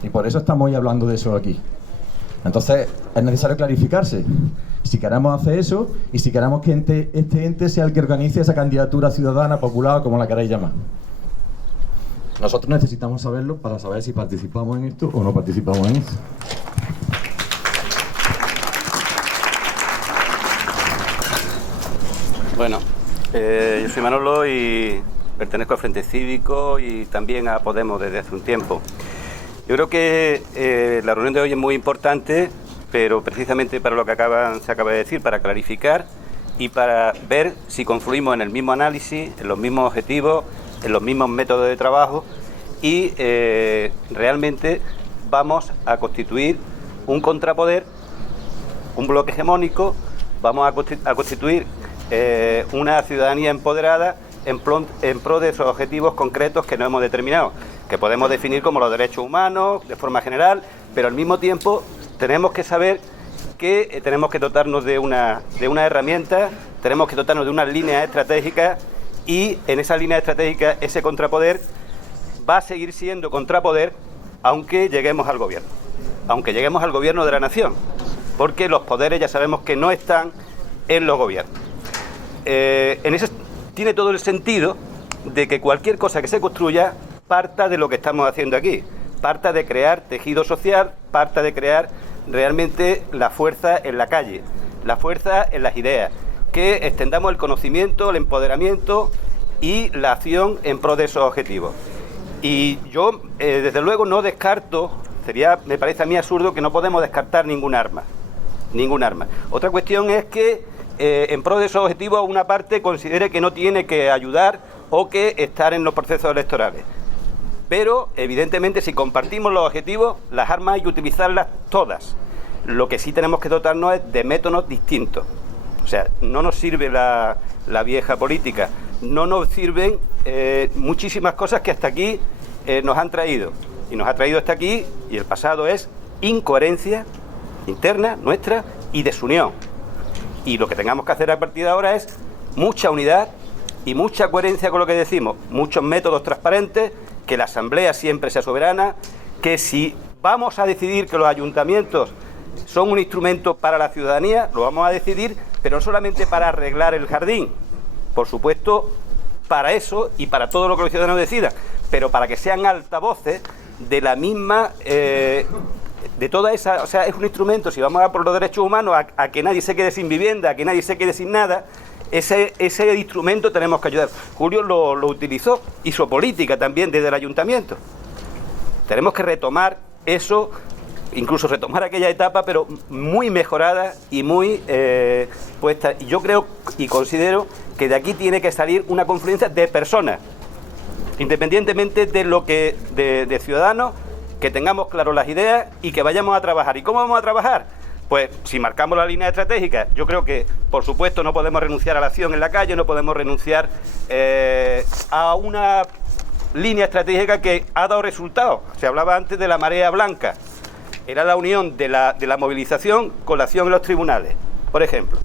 y por eso estamos hoy hablando de eso aquí. Entonces es necesario clarificarse si queremos hacer eso y si queremos que este ente sea el que organice esa candidatura ciudadana, popular, como la queráis llamar. Nosotros necesitamos saberlo para saber si participamos en esto o no participamos en esto. Bueno, yo soy Manolo y pertenezco al Frente Cívico y también a Podemos desde hace un tiempo. Yo creo que la reunión de hoy es muy importante, pero precisamente para lo que se acaba de decir, para clarificar y para ver si confluimos en el mismo análisis, en los mismos objetivos, en los mismos métodos de trabajo y realmente vamos a constituir un contrapoder, un bloque hegemónico, vamos a constituir una ciudadanía empoderada en pro de esos objetivos concretos que no hemos determinado, que podemos definir como los derechos humanos de forma general, pero al mismo tiempo tenemos que saber que tenemos que dotarnos de una herramienta, tenemos que dotarnos de unas líneas estratégicas y en esa línea estratégica ese contrapoder va a seguir siendo contrapoder aunque lleguemos al gobierno de la nación, porque los poderes ya sabemos que no están en los gobiernos. En ese tiene todo el sentido de que cualquier cosa que se construya parta de lo que estamos haciendo aquí, parta de crear tejido social, parta de crear realmente la fuerza en la calle, la fuerza en las ideas, que extendamos el conocimiento, el empoderamiento y la acción en pro de esos objetivos. Y yo, desde luego, no descarto, me parece a mí absurdo que no podemos descartar ningún arma. Otra cuestión es que en pro de esos objetivos una parte considere que no tiene que ayudar o que estar en los procesos electorales. Pero, evidentemente, si compartimos los objetivos, las armas hay que utilizarlas todas. lo que sí tenemos que dotarnos es de métodos distintos. O sea, no nos sirve la vieja política, no nos sirven muchísimas cosas que hasta aquí nos han traído. Y nos ha traído hasta aquí, y el pasado es incoherencia interna nuestra y desunión. Y lo que tengamos que hacer a partir de ahora es mucha unidad y mucha coherencia con lo que decimos, muchos métodos transparentes, que la Asamblea siempre sea soberana, que si vamos a decidir que los ayuntamientos son un instrumento para la ciudadanía, lo vamos a decidir, pero no solamente para arreglar el jardín, por supuesto, para eso y para todo lo que los ciudadanos decidan, pero para que sean altavoces de la misma, de toda esa, o sea, es un instrumento, si vamos a por los derechos humanos, a que nadie se quede sin vivienda, a que nadie se quede sin nada, ese instrumento tenemos que ayudar. Julio lo utilizó, hizo política también desde el ayuntamiento. Tenemos que retomar eso, incluso retomar aquella etapa, pero muy mejorada y muy puesta. Y yo creo y considero que de aquí tiene que salir una confluencia de personas, independientemente de lo que de ciudadanos, que tengamos claro las ideas y que vayamos a trabajar. ¿Y cómo vamos a trabajar? Pues si marcamos la línea estratégica, yo creo que, por supuesto, no podemos renunciar a la acción en la calle, no podemos renunciar a una línea estratégica que ha dado resultados. Se hablaba antes de la marea blanca. Era la unión de la movilización con la acción en los tribunales, por ejemplo.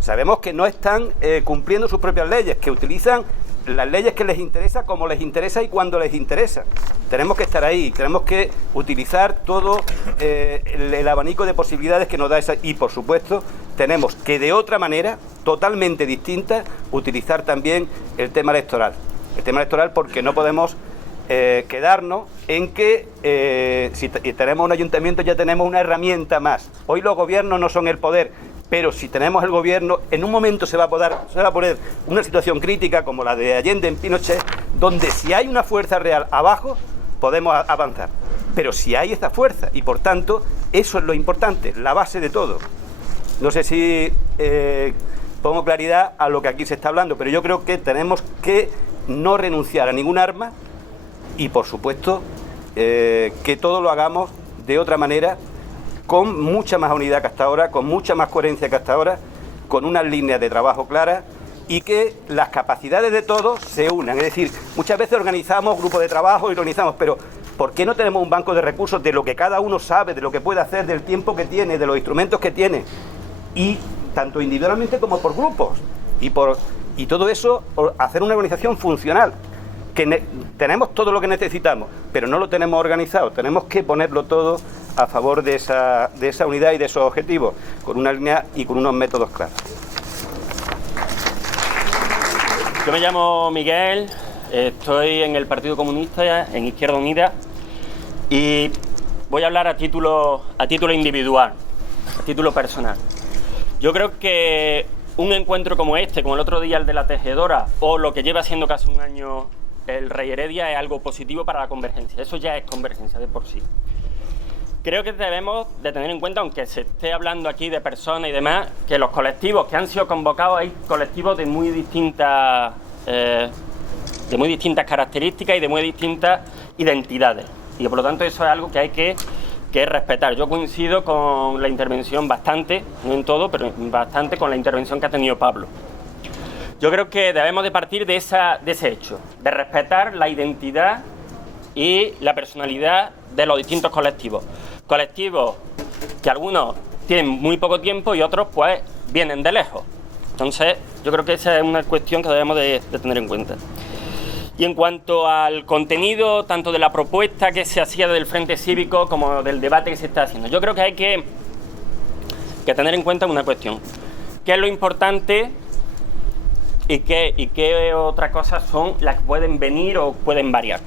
Sabemos que no están cumpliendo sus propias leyes, que utilizan las leyes que les interesa, como les interesa y cuando les interesa. Tenemos que estar ahí, tenemos que utilizar todo el abanico de posibilidades que nos da esa, y por supuesto tenemos que de otra manera, totalmente distinta, utilizar también el tema electoral. El tema electoral, porque no podemos quedarnos en que si tenemos un ayuntamiento ya tenemos una herramienta más. Hoy los gobiernos no son el poder, pero si tenemos el gobierno, en un momento se va a poner una situación crítica como la de Allende en Pinochet, donde si hay una fuerza real abajo, podemos avanzar. Pero si hay esta fuerza, y por tanto, eso es lo importante, la base de todo. No sé si pongo claridad a lo que aquí se está hablando, pero yo creo que tenemos que no renunciar a ningún arma y, por supuesto, que todo lo hagamos de otra manera, con mucha más unidad que hasta ahora, con mucha más coherencia que hasta ahora, con unas líneas de trabajo claras y que las capacidades de todos se unan. Es decir, muchas veces organizamos grupos de trabajo y organizamos, pero ¿por qué no tenemos un banco de recursos de lo que cada uno sabe, de lo que puede hacer, del tiempo que tiene, de los instrumentos que tiene? Y tanto individualmente como por grupos. Y todo eso, hacer una organización funcional. Que tenemos todo lo que necesitamos, pero no lo tenemos organizado. Tenemos que ponerlo todo a favor de esa unidad y de esos objetivos, con una línea y con unos métodos claros. Yo me llamo Miguel, estoy en el Partido Comunista, en Izquierda Unida, y voy a hablar a título individual, a título personal. Yo creo que un encuentro como este, como el otro día el de la tejedora, o lo que lleva siendo casi un año el Rey Heredia, es algo positivo para la convergencia. Eso ya es convergencia de por sí. Creo que debemos de tener en cuenta, aunque se esté hablando aquí de personas y demás, que los colectivos que han sido convocados hay colectivos de muy distintas características y de muy distintas identidades. Y por lo tanto eso es algo que hay que respetar. Yo coincido con la intervención bastante, no en todo, pero bastante con la intervención que ha tenido Pablo. Yo creo que debemos de partir de ese hecho, de respetar la identidad y la personalidad de los distintos colectivos. Colectivos que algunos tienen muy poco tiempo y otros pues vienen de lejos. Entonces yo creo que esa es una cuestión que debemos de tener en cuenta. Y en cuanto al contenido tanto de la propuesta que se hacía del Frente Cívico como del debate que se está haciendo, yo creo que hay que tener en cuenta una cuestión. ¿Qué es lo importante y qué otras cosas son las que pueden venir o pueden variar?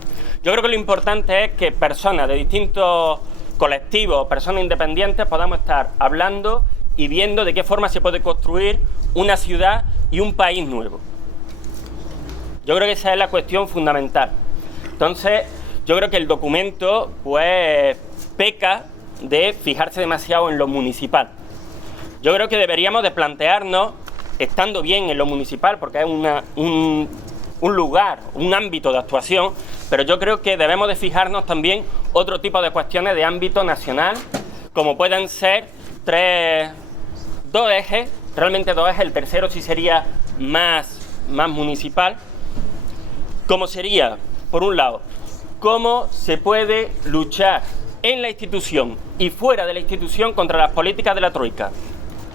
Yo creo que lo importante es que personas de distintos colectivos, personas independientes, podamos estar hablando y viendo de qué forma se puede construir una ciudad y un país nuevo. Yo creo que esa es la cuestión fundamental. Entonces, yo creo que el documento pues peca de fijarse demasiado en lo municipal. Yo creo que deberíamos de plantearnos, estando bien en lo municipal, porque es un lugar, un ámbito de actuación, pero yo creo que debemos de fijarnos también otro tipo de cuestiones de ámbito nacional, como puedan ser dos ejes, realmente dos ejes, el tercero sí sería más municipal, como sería, por un lado, cómo se puede luchar en la institución y fuera de la institución contra las políticas de la Troika,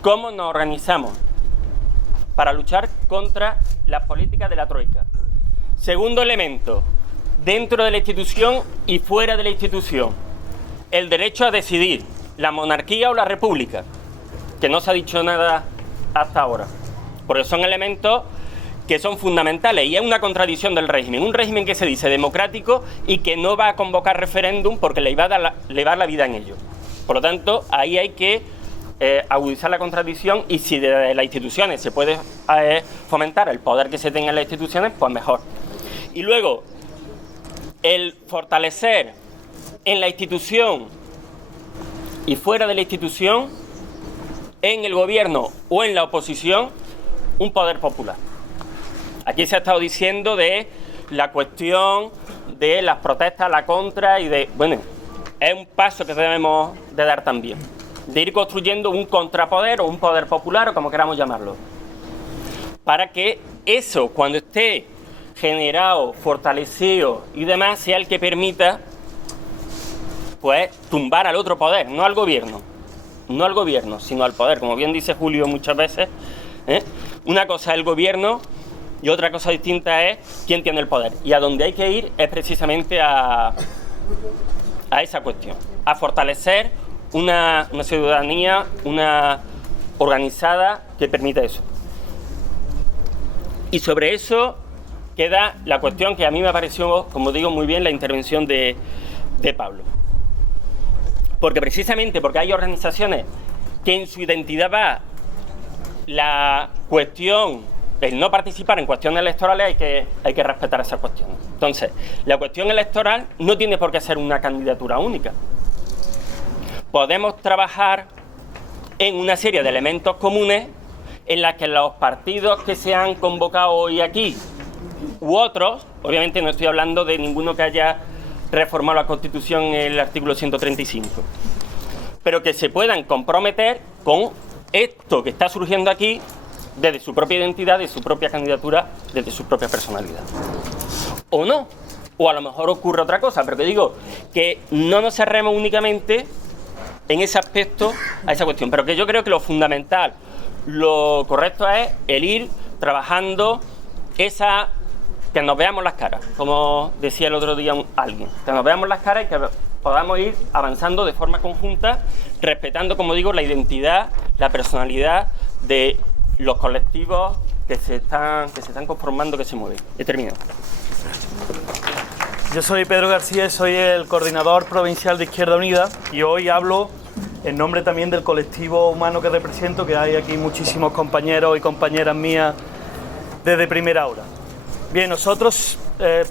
cómo nos organizamos para luchar contra las políticas de la Troika. Segundo elemento, dentro de la institución y fuera de la institución, el derecho a decidir, la monarquía o la república, que no se ha dicho nada hasta ahora, porque son elementos que son fundamentales y es una contradicción del régimen, un régimen que se dice democrático y que no va a convocar referéndum porque le va a dar la vida en ello. Por lo tanto, ahí hay que agudizar la contradicción, y si desde las instituciones se puede fomentar el poder que se tenga en las instituciones, pues mejor. Y luego, el fortalecer en la institución y fuera de la institución, en el gobierno o en la oposición, un poder popular. Aquí se ha estado diciendo de la cuestión de las protestas, la contra y de... Bueno, es un paso que debemos de dar también, de ir construyendo un contrapoder o un poder popular o como queramos llamarlo, para que eso, cuando esté generado, fortalecido y demás, sea el que permita pues tumbar al otro poder, no al gobierno, sino al poder, como bien dice Julio muchas veces, Una cosa es el gobierno y otra cosa distinta es quién tiene el poder, y a donde hay que ir es precisamente a esa cuestión, a fortalecer una ciudadanía, una organizada que permita eso. Y sobre eso queda la cuestión que a mí me pareció, como digo, muy bien la intervención de Pablo. Porque precisamente porque hay organizaciones que en su identidad va la cuestión, el no participar en cuestiones electorales, hay que respetar esas cuestiones. Entonces, la cuestión electoral no tiene por qué ser una candidatura única. Podemos trabajar en una serie de elementos comunes en las que los partidos que se han convocado hoy aquí u otros, obviamente no estoy hablando de ninguno que haya reformado la Constitución en el artículo 135, pero que se puedan comprometer con esto que está surgiendo aquí desde su propia identidad, de su propia candidatura, desde su propia personalidad. O no, o a lo mejor ocurre otra cosa, pero que digo que no nos cerremos únicamente en ese aspecto a esa cuestión, pero que yo creo que lo fundamental, lo correcto es el ir trabajando esa, que nos veamos las caras, como decía el otro día alguien, que nos veamos las caras y que podamos ir avanzando de forma conjunta, respetando, como digo, la identidad, la personalidad de los colectivos que se están conformando, que se mueven. He terminado. Yo soy Pedro García, soy el coordinador provincial de Izquierda Unida y hoy hablo en nombre también del colectivo humano que represento, que hay aquí muchísimos compañeros y compañeras mías desde primera hora. Bien, nosotros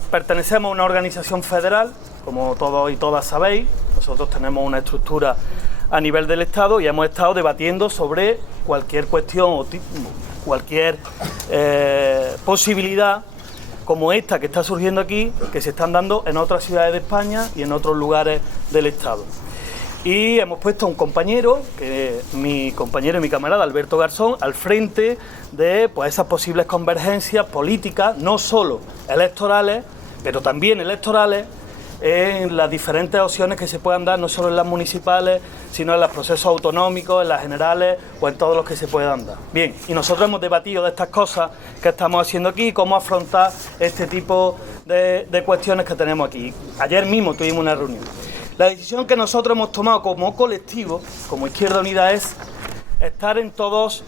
pertenecemos a una organización federal, como todos y todas sabéis. Nosotros tenemos una estructura a nivel del Estado y hemos estado debatiendo sobre cualquier cuestión o cualquier posibilidad como esta que está surgiendo aquí, que se están dando en otras ciudades de España y en otros lugares del Estado. Y hemos puesto a un compañero, que es mi compañero y mi camarada Alberto Garzón, al frente de pues, esas posibles convergencias políticas, no solo electorales, pero también electorales, en las diferentes opciones que se puedan dar, no solo en las municipales, sino en los procesos autonómicos, en las generales o en todos los que se puedan dar. Bien, y nosotros hemos debatido de estas cosas que estamos haciendo aquí, cómo afrontar este tipo de cuestiones que tenemos aquí. Ayer mismo tuvimos una reunión. La decisión que nosotros hemos tomado como colectivo, como Izquierda Unida, es estar en todos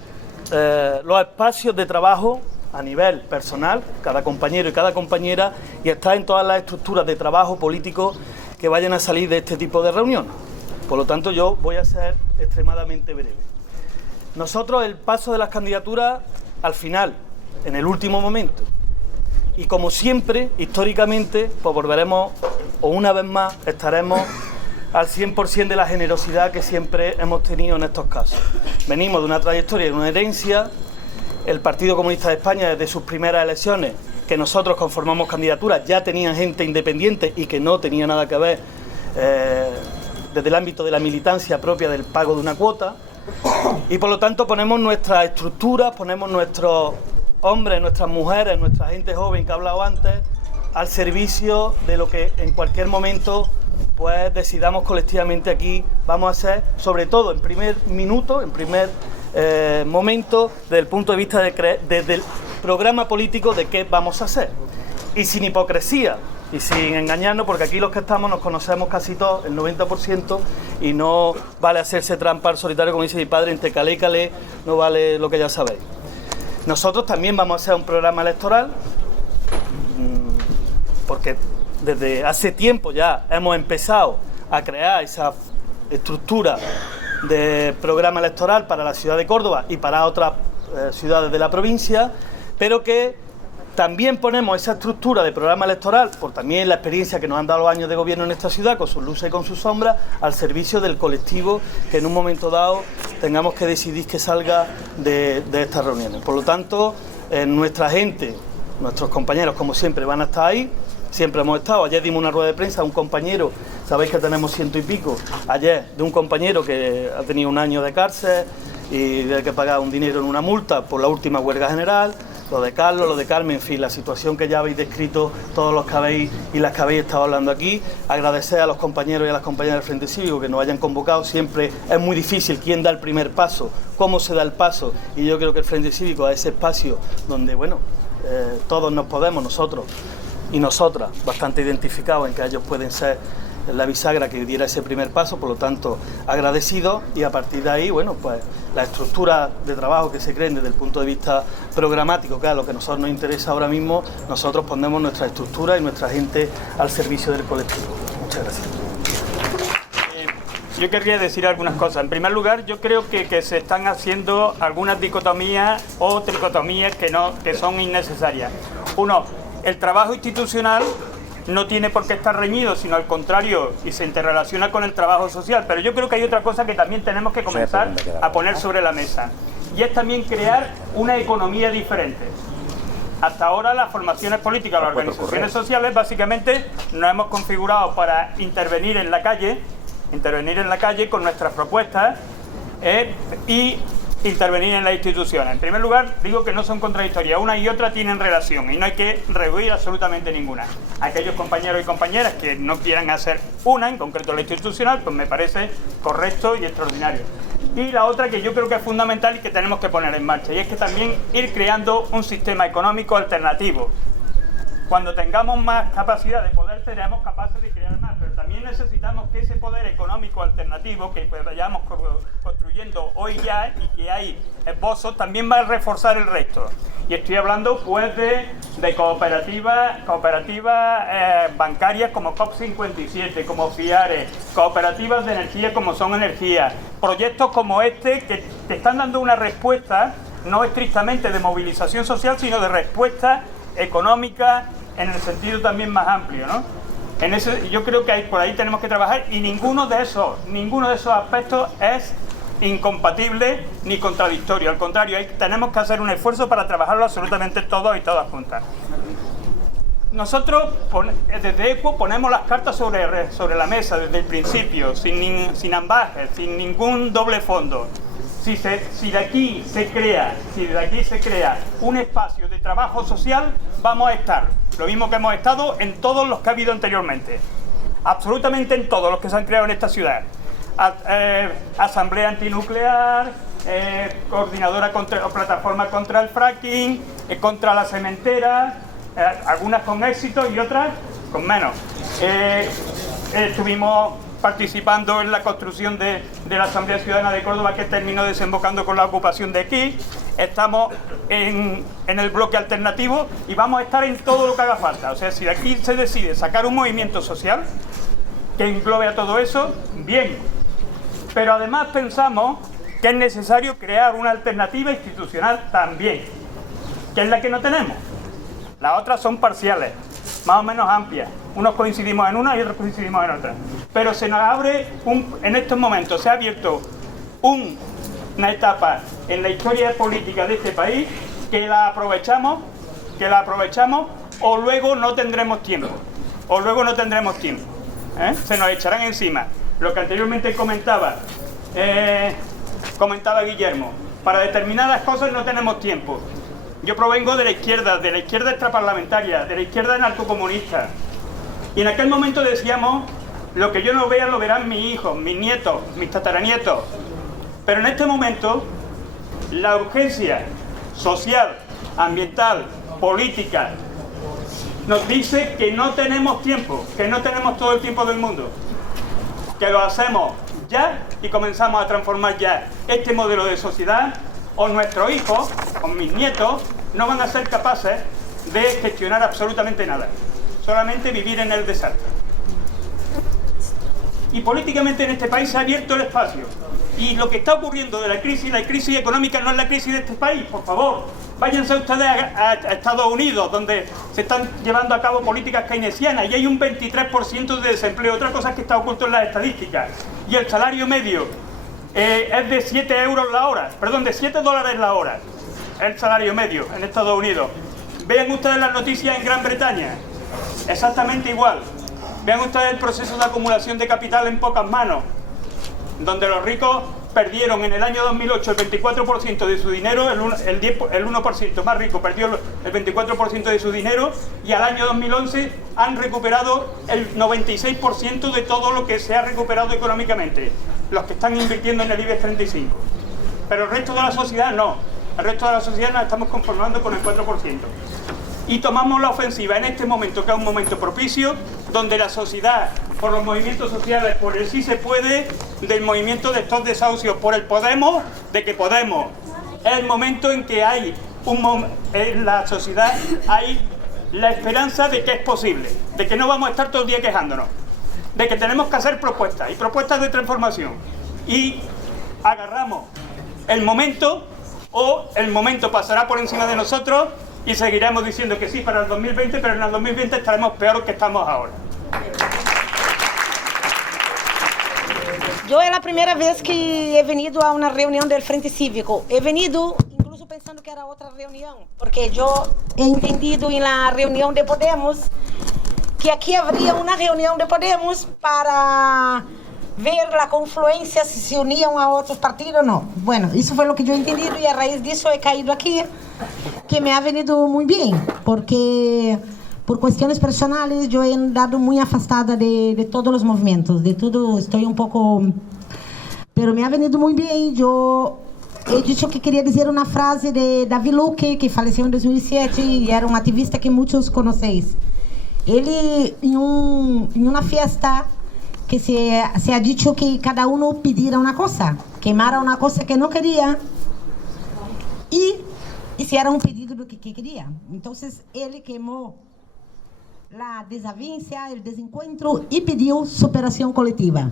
los espacios de trabajo a nivel personal, cada compañero y cada compañera, y estar en todas las estructuras de trabajo político que vayan a salir de este tipo de reuniones. Por lo tanto, yo voy a ser extremadamente breve. Nosotros, el paso de las candidaturas al final, en el último momento, y como siempre, históricamente, pues volveremos, o una vez más, estaremos al 100% de la generosidad que siempre hemos tenido en estos casos. Venimos de una trayectoria, de una herencia. El Partido Comunista de España, desde sus primeras elecciones, que nosotros conformamos candidaturas, ya tenían gente independiente y que no tenía nada que ver desde el ámbito de la militancia propia del pago de una cuota, y por lo tanto ponemos nuestras estructuras, ponemos nuestros hombres, nuestras mujeres, nuestra gente joven que he hablado antes, al servicio de lo que en cualquier momento pues decidamos colectivamente aquí vamos a hacer, sobre todo en primer minuto, en primer momento, desde el punto de vista desde el programa político de qué vamos a hacer. Y sin hipocresía y sin engañarnos, porque aquí los que estamos nos conocemos casi todos, el 90%, y no vale hacerse trampa al solitario, como dice mi padre, entre calé y calé, no vale lo que ya sabéis. Nosotros también vamos a hacer un programa electoral, porque desde hace tiempo ya hemos empezado a crear esa estructura de programa electoral para la ciudad de Córdoba y para otras ciudades de la provincia, pero que también ponemos esa estructura de programa electoral, por también la experiencia que nos han dado los años de gobierno en esta ciudad, con sus luces y con sus sombras, al servicio del colectivo que en un momento dado tengamos que decidir que salga de estas reuniones. Por lo tanto, nuestra gente, nuestros compañeros, como siempre, van a estar ahí. Siempre hemos estado. Ayer dimos una rueda de prensa a un compañero, sabéis que tenemos 100 y pico, ayer, de un compañero que ha tenido 1 año de cárcel y de que pagar un dinero en una multa por la última huelga general. Lo de Carlos, lo de Carmen, en fin, la situación que ya habéis descrito todos los que habéis y las que habéis estado hablando aquí. Agradecer a los compañeros y a las compañeras del Frente Cívico que nos hayan convocado. Siempre es muy difícil quién da el primer paso, cómo se da el paso, y yo creo que el Frente Cívico es ese espacio donde, bueno, todos nos podemos, nosotros y nosotras, bastante identificados en que ellos pueden ser la bisagra que diera ese primer paso, por lo tanto agradecidos, y a partir de ahí, bueno, pues la estructura de trabajo que se creen desde el punto de vista programático, que es lo que a nosotros nos interesa ahora mismo, nosotros ponemos nuestra estructura y nuestra gente al servicio del colectivo. Muchas gracias. Yo querría decir algunas cosas. En primer lugar, yo creo que se están haciendo algunas dicotomías o tricotomías que son innecesarias. Uno, el trabajo institucional no tiene por qué estar reñido, sino al contrario, y se interrelaciona con el trabajo social. Pero yo creo que hay otra cosa que también tenemos que comenzar a poner sobre la mesa, y es también crear una economía diferente. Hasta ahora las formaciones políticas, las organizaciones sociales, básicamente nos hemos configurado para intervenir en la calle con nuestras propuestas y intervenir en las instituciones. En primer lugar, digo que no son contradictorias, una y otra tienen relación y no hay que rehuir absolutamente ninguna. Aquellos compañeros y compañeras que no quieran hacer una, en concreto la institucional, pues me parece correcto y extraordinario. Y la otra que yo creo que es fundamental y que tenemos que poner en marcha, y es que también ir creando un sistema económico alternativo. Cuando tengamos más capacidad de poder, seremos capaces de crear más, pero también necesitamos que ese poder económico alternativo que vayamos construyendo hoy ya y que hay esbozos, también va a reforzar el resto. Y estoy hablando pues de cooperativas bancarias como COP57, como FIARE, cooperativas de energía como Son Energía, proyectos como este que te están dando una respuesta no estrictamente de movilización social, sino de respuesta económica en el sentido también más amplio, ¿no? Yo creo que por ahí tenemos que trabajar, y ninguno de esos aspectos es incompatible ni contradictorio. Al contrario, tenemos que hacer un esfuerzo para trabajarlo absolutamente todos y todas juntas. Nosotros desde ECUO ponemos las cartas sobre la mesa desde el principio, sin ambajes, sin ningún doble fondo. Si de aquí se crea un espacio de trabajo social, vamos a estar lo mismo que hemos estado en todos los que ha habido anteriormente, absolutamente en todos los que se han creado en esta ciudad. Asamblea antinuclear, coordinadora o plataforma contra el fracking, contra la cementera, algunas con éxito y otras con menos. Estuvimos participando en la construcción de la Asamblea Ciudadana de Córdoba, que terminó desembocando con la ocupación de aquí. Estamos en el bloque alternativo y vamos a estar en todo lo que haga falta. O sea, si de aquí se decide sacar un movimiento social que englobe a todo eso, bien. Pero además pensamos que es necesario crear una alternativa institucional también, que es la que no tenemos. Las otras son parciales, más o menos amplias. Unos coincidimos en una y otros coincidimos en otra. Pero se nos abre, en estos momentos se ha abierto una etapa en la historia política de este país que la aprovechamos o luego no tendremos tiempo. Se nos echarán encima. lo que anteriormente comentaba Guillermo. Para determinadas cosas no tenemos tiempo. Yo provengo de la izquierda extraparlamentaria, de la izquierda narcocomunista. Y en aquel momento decíamos, lo que yo no vea lo verán mis hijos, mis nietos, mis tataranietos. Pero en este momento, la urgencia social, ambiental, política, nos dice que no tenemos tiempo, que no tenemos todo el tiempo del mundo, que lo hacemos ya y comenzamos a transformar ya este modelo de sociedad, o nuestros hijos, o mis nietos, no van a ser capaces de gestionar absolutamente nada, solamente vivir en el desastre. Y políticamente en este país se ha abierto el espacio. Y lo que está ocurriendo de la crisis económica no es la crisis de este país, por favor. Váyanse ustedes a Estados Unidos, donde se están llevando a cabo políticas keynesianas y hay un 23% de desempleo. Otra cosa es que está oculto en las estadísticas. Y el salario medio es de 7 euros la hora, perdón, de 7 dólares la hora, el salario medio en Estados Unidos. Vean ustedes las noticias en Gran Bretaña, exactamente igual. Vean ustedes el proceso de acumulación de capital en pocas manos, donde los ricos perdieron en el año 2008 el 24% de su dinero, el 1% más rico perdió el 24% de su dinero, y al año 2011 han recuperado el 96% de todo lo que se ha recuperado económicamente, los que están invirtiendo en el IBEX 35. Pero el resto de la sociedad no, el resto de la sociedad nos estamos conformando con el 4%. Y tomamos la ofensiva en este momento, que es un momento propicio, donde la sociedad, por los movimientos sociales, por el sí se puede, del movimiento de estos desahucios, por el Podemos, de que podemos. Es el momento en que hay en la sociedad hay la esperanza de que es posible, de que no vamos a estar todo el día quejándonos, de que tenemos que hacer propuestas, y propuestas de transformación. Y agarramos el momento, o el momento pasará por encima de nosotros, y seguiremos diciendo que sí para el 2020, pero en el 2020 estaremos peor que estamos ahora. Yo es la primera vez que he venido a una reunión del Frente Cívico. He venido incluso pensando que era otra reunión, porque yo he entendido en la reunión de Podemos que aquí habría una reunión de Podemos para ver la confluencia, si se unían a otros partidos o no. Bueno, eso fue lo que yo he entendido y a raíz de eso he caído aquí, que me ha venido muy bien, porque por cuestiones personales yo he andado muy afastada de todos los movimientos, de todo, estoy un poco... Pero me ha venido muy bien. Yo he dicho que quería decir una frase de David Luque, que falleció en 2007 y era un activista que muchos conocéis. Él en una fiesta que se ha dicho que cada uno pidiera una cosa, quemara una cosa que no quería y hiciera un pedido de lo que quería. Entonces él quemó la desavencia, el desencuentro y pidió superación colectiva.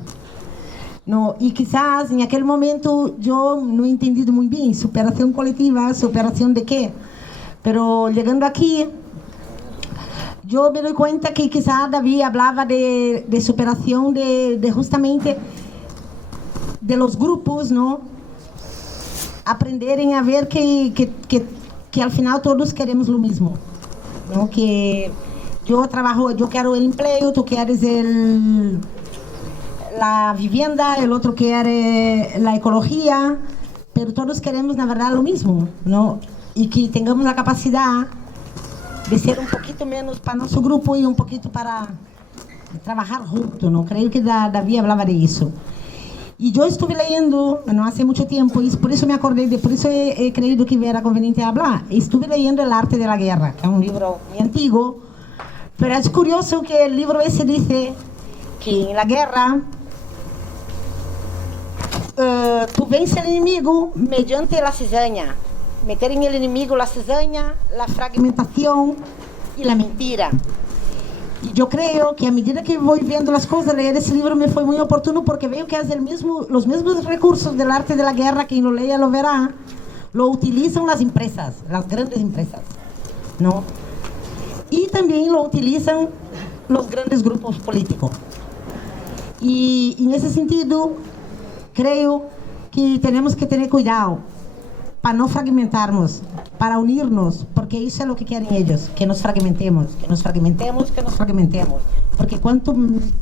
No, y quizás en aquel momento yo no he entendido muy bien, superación colectiva, superación de qué, pero llegando aquí yo me doy cuenta que quizás David hablaba de superación de justamente de los grupos, ¿no? Aprenderem a ver que al final todos queremos lo mismo, ¿no? Que yo trabajo, yo quiero el empleo, tú quieres la vivienda, el otro quiere la ecología, pero todos queremos, la verdad, lo mismo, ¿no? Y que tengamos la capacidad de ser un poquito menos para nuestro grupo y un poquito para trabajar juntos, ¿no? Creo que David hablaba de eso. Y yo estuve leyendo, no hace mucho tiempo, y por eso me acordé, por eso he creído que era conveniente hablar. Estuve leyendo El arte de la guerra, que es un libro muy antiguo, pero es curioso que el libro ese dice que en la guerra tú vences al enemigo mediante la cizaña. Meter en el enemigo la cizaña, la fragmentación y la mentira. Y yo creo que a medida que voy viendo las cosas, leer ese libro me fue muy oportuno porque veo que es los mismos recursos del arte de la guerra, quien lo lea lo verá, lo utilizan las empresas, las grandes empresas, ¿no? Y también lo utilizan los grandes grupos políticos. Y en ese sentido, creo que tenemos que tener cuidado para no fragmentarnos, para unirnos, porque eso es lo que quieren ellos, que nos fragmentemos, que nos fragmentemos, que nos fragmentemos, porque cuanto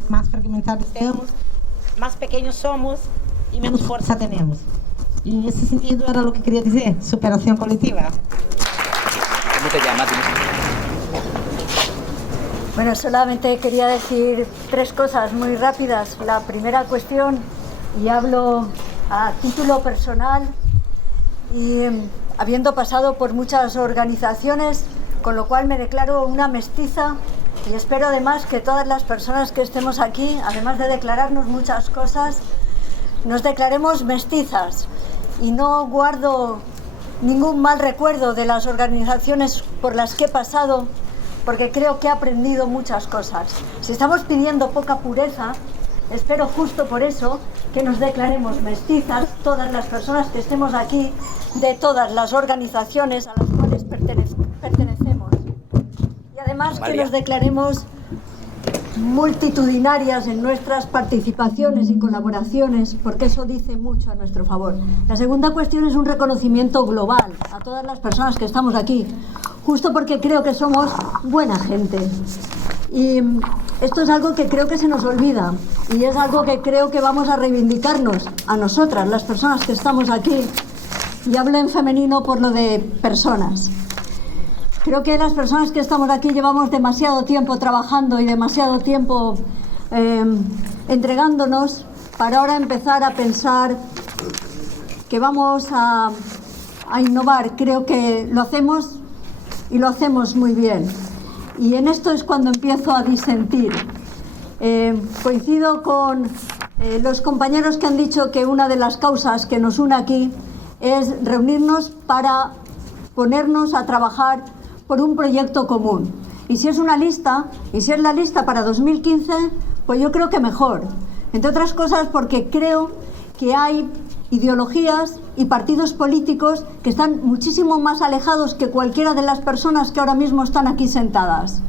más fragmentados estemos, más pequeños somos y menos fuerza tenemos. Y en ese sentido era lo que quería decir, superación colectiva. ¿Cómo te llamas? Bueno, solamente quería decir 3 cosas muy rápidas. La primera cuestión, y hablo a título personal, y habiendo pasado por muchas organizaciones, con lo cual me declaro una mestiza, y espero además que todas las personas que estemos aquí, además de declararnos muchas cosas, nos declaremos mestizas, y no guardo ningún mal recuerdo de las organizaciones por las que he pasado, porque creo que he aprendido muchas cosas. Si estamos pidiendo poca pureza, espero justo por eso que nos declaremos mestizas, todas las personas que estemos aquí, de todas las organizaciones a las cuales pertenecemos. Y además que nos declaremos multitudinarias en nuestras participaciones y colaboraciones, porque eso dice mucho a nuestro favor. La segunda cuestión es un reconocimiento global a todas las personas que estamos aquí, justo porque creo que somos buena gente. Y esto es algo que creo que se nos olvida, y es algo que creo que vamos a reivindicarnos a nosotras, las personas que estamos aquí, y hablo en femenino por lo de personas. Creo que las personas que estamos aquí llevamos demasiado tiempo trabajando y demasiado tiempo entregándonos para ahora empezar a pensar que vamos a innovar. Creo que lo hacemos y lo hacemos muy bien. Y en esto es cuando empiezo a disentir. Coincido con los compañeros que han dicho que una de las causas que nos une aquí es reunirnos para ponernos a trabajar por un proyecto común. Y si es una lista, y si es la lista para 2015, pues yo creo que mejor. Entre otras cosas porque creo que hay ideologías y partidos políticos que están muchísimo más alejados que cualquiera de las personas que ahora mismo están aquí sentadas.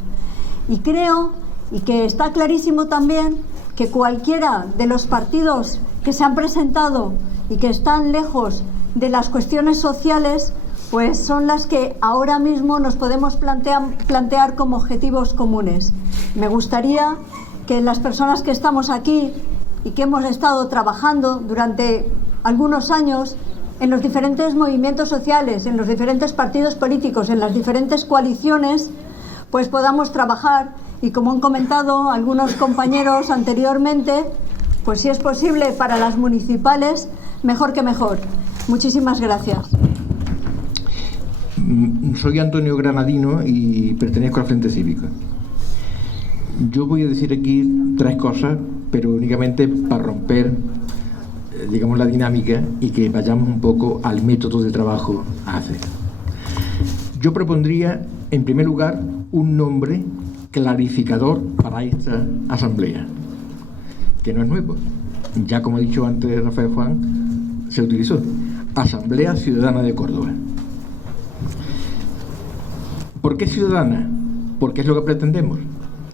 Y creo, y que está clarísimo también, que cualquiera de los partidos que se han presentado y que están lejos de las cuestiones sociales, pues son las que ahora mismo nos podemos plantear como objetivos comunes. Me gustaría que las personas que estamos aquí y que hemos estado trabajando durante algunos años en los diferentes movimientos sociales, en los diferentes partidos políticos, en las diferentes coaliciones, pues podamos trabajar, y como han comentado algunos compañeros anteriormente, pues si es posible para las municipales, mejor que mejor. Muchísimas gracias. Soy Antonio Granadino y pertenezco al Frente Cívico. Yo voy a decir aquí 3 cosas, pero únicamente para romper, digamos, la dinámica y que vayamos un poco al método de trabajo a hacer. Yo propondría, en primer lugar, un nombre clarificador para esta asamblea, que no es nuevo. Ya, como ha dicho antes Rafael Juan, se utilizó. Asamblea Ciudadana de Córdoba. ¿Por qué ciudadana? Porque es lo que pretendemos,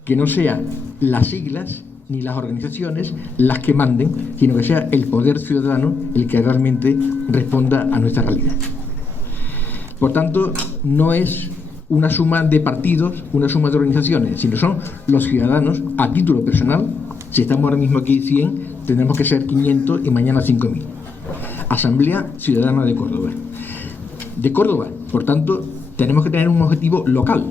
que no sean las siglas ni las organizaciones las que manden, sino que sea el poder ciudadano el que realmente responda a nuestra realidad. Por tanto, no es una suma de partidos, una suma de organizaciones, sino son los ciudadanos a título personal. Si estamos ahora mismo aquí 100, tendremos que ser 500 y mañana 5.000. Asamblea Ciudadana de Córdoba. De Córdoba, por tanto, tenemos que tener un objetivo local,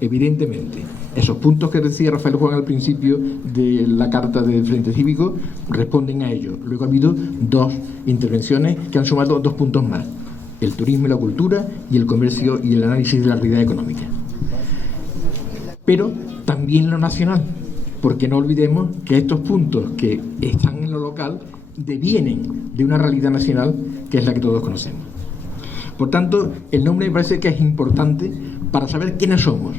evidentemente. Esos puntos que decía Rafael Juan al principio de la carta del Frente Cívico responden a ello. Luego ha habido 2 intervenciones que han sumado 2 puntos más: el turismo y la cultura, y el comercio y el análisis de la realidad económica. Pero también lo nacional, porque no olvidemos que estos puntos que están en lo local devienen de una realidad nacional que es la que todos conocemos. Por tanto, el nombre me parece que es importante para saber quiénes somos.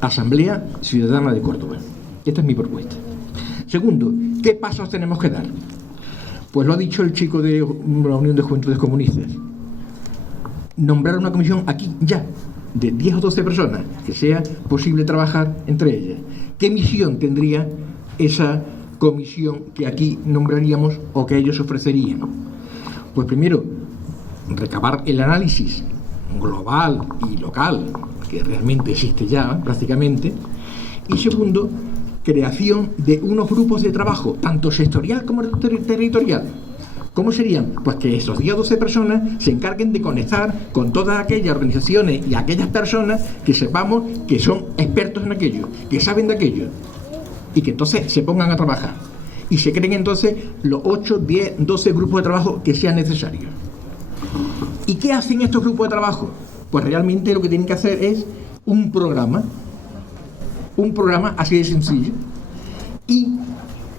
Asamblea Ciudadana de Córdoba. Esta es mi propuesta. Segundo, ¿qué pasos tenemos que dar? Pues lo ha dicho el chico de la Unión de Juventudes Comunistas. Nombrar una comisión aquí ya, de 10 o 12 personas, que sea posible trabajar entre ellas. ¿Qué misión tendría esa comisión que aquí nombraríamos o que ellos ofrecerían? Pues primero, recabar el análisis global y local que realmente existe ya prácticamente, y segundo, creación de unos grupos de trabajo, tanto sectorial como territorial. ¿Cómo serían? Pues que esos 10 o 12 personas se encarguen de conectar con todas aquellas organizaciones y aquellas personas que sepamos que son expertos en aquello, que saben de aquello, y que entonces se pongan a trabajar. Y se creen entonces los 8, 10, 12 grupos de trabajo que sean necesarios. ¿Y qué hacen estos grupos de trabajo? Pues realmente lo que tienen que hacer es un programa así de sencillo. Y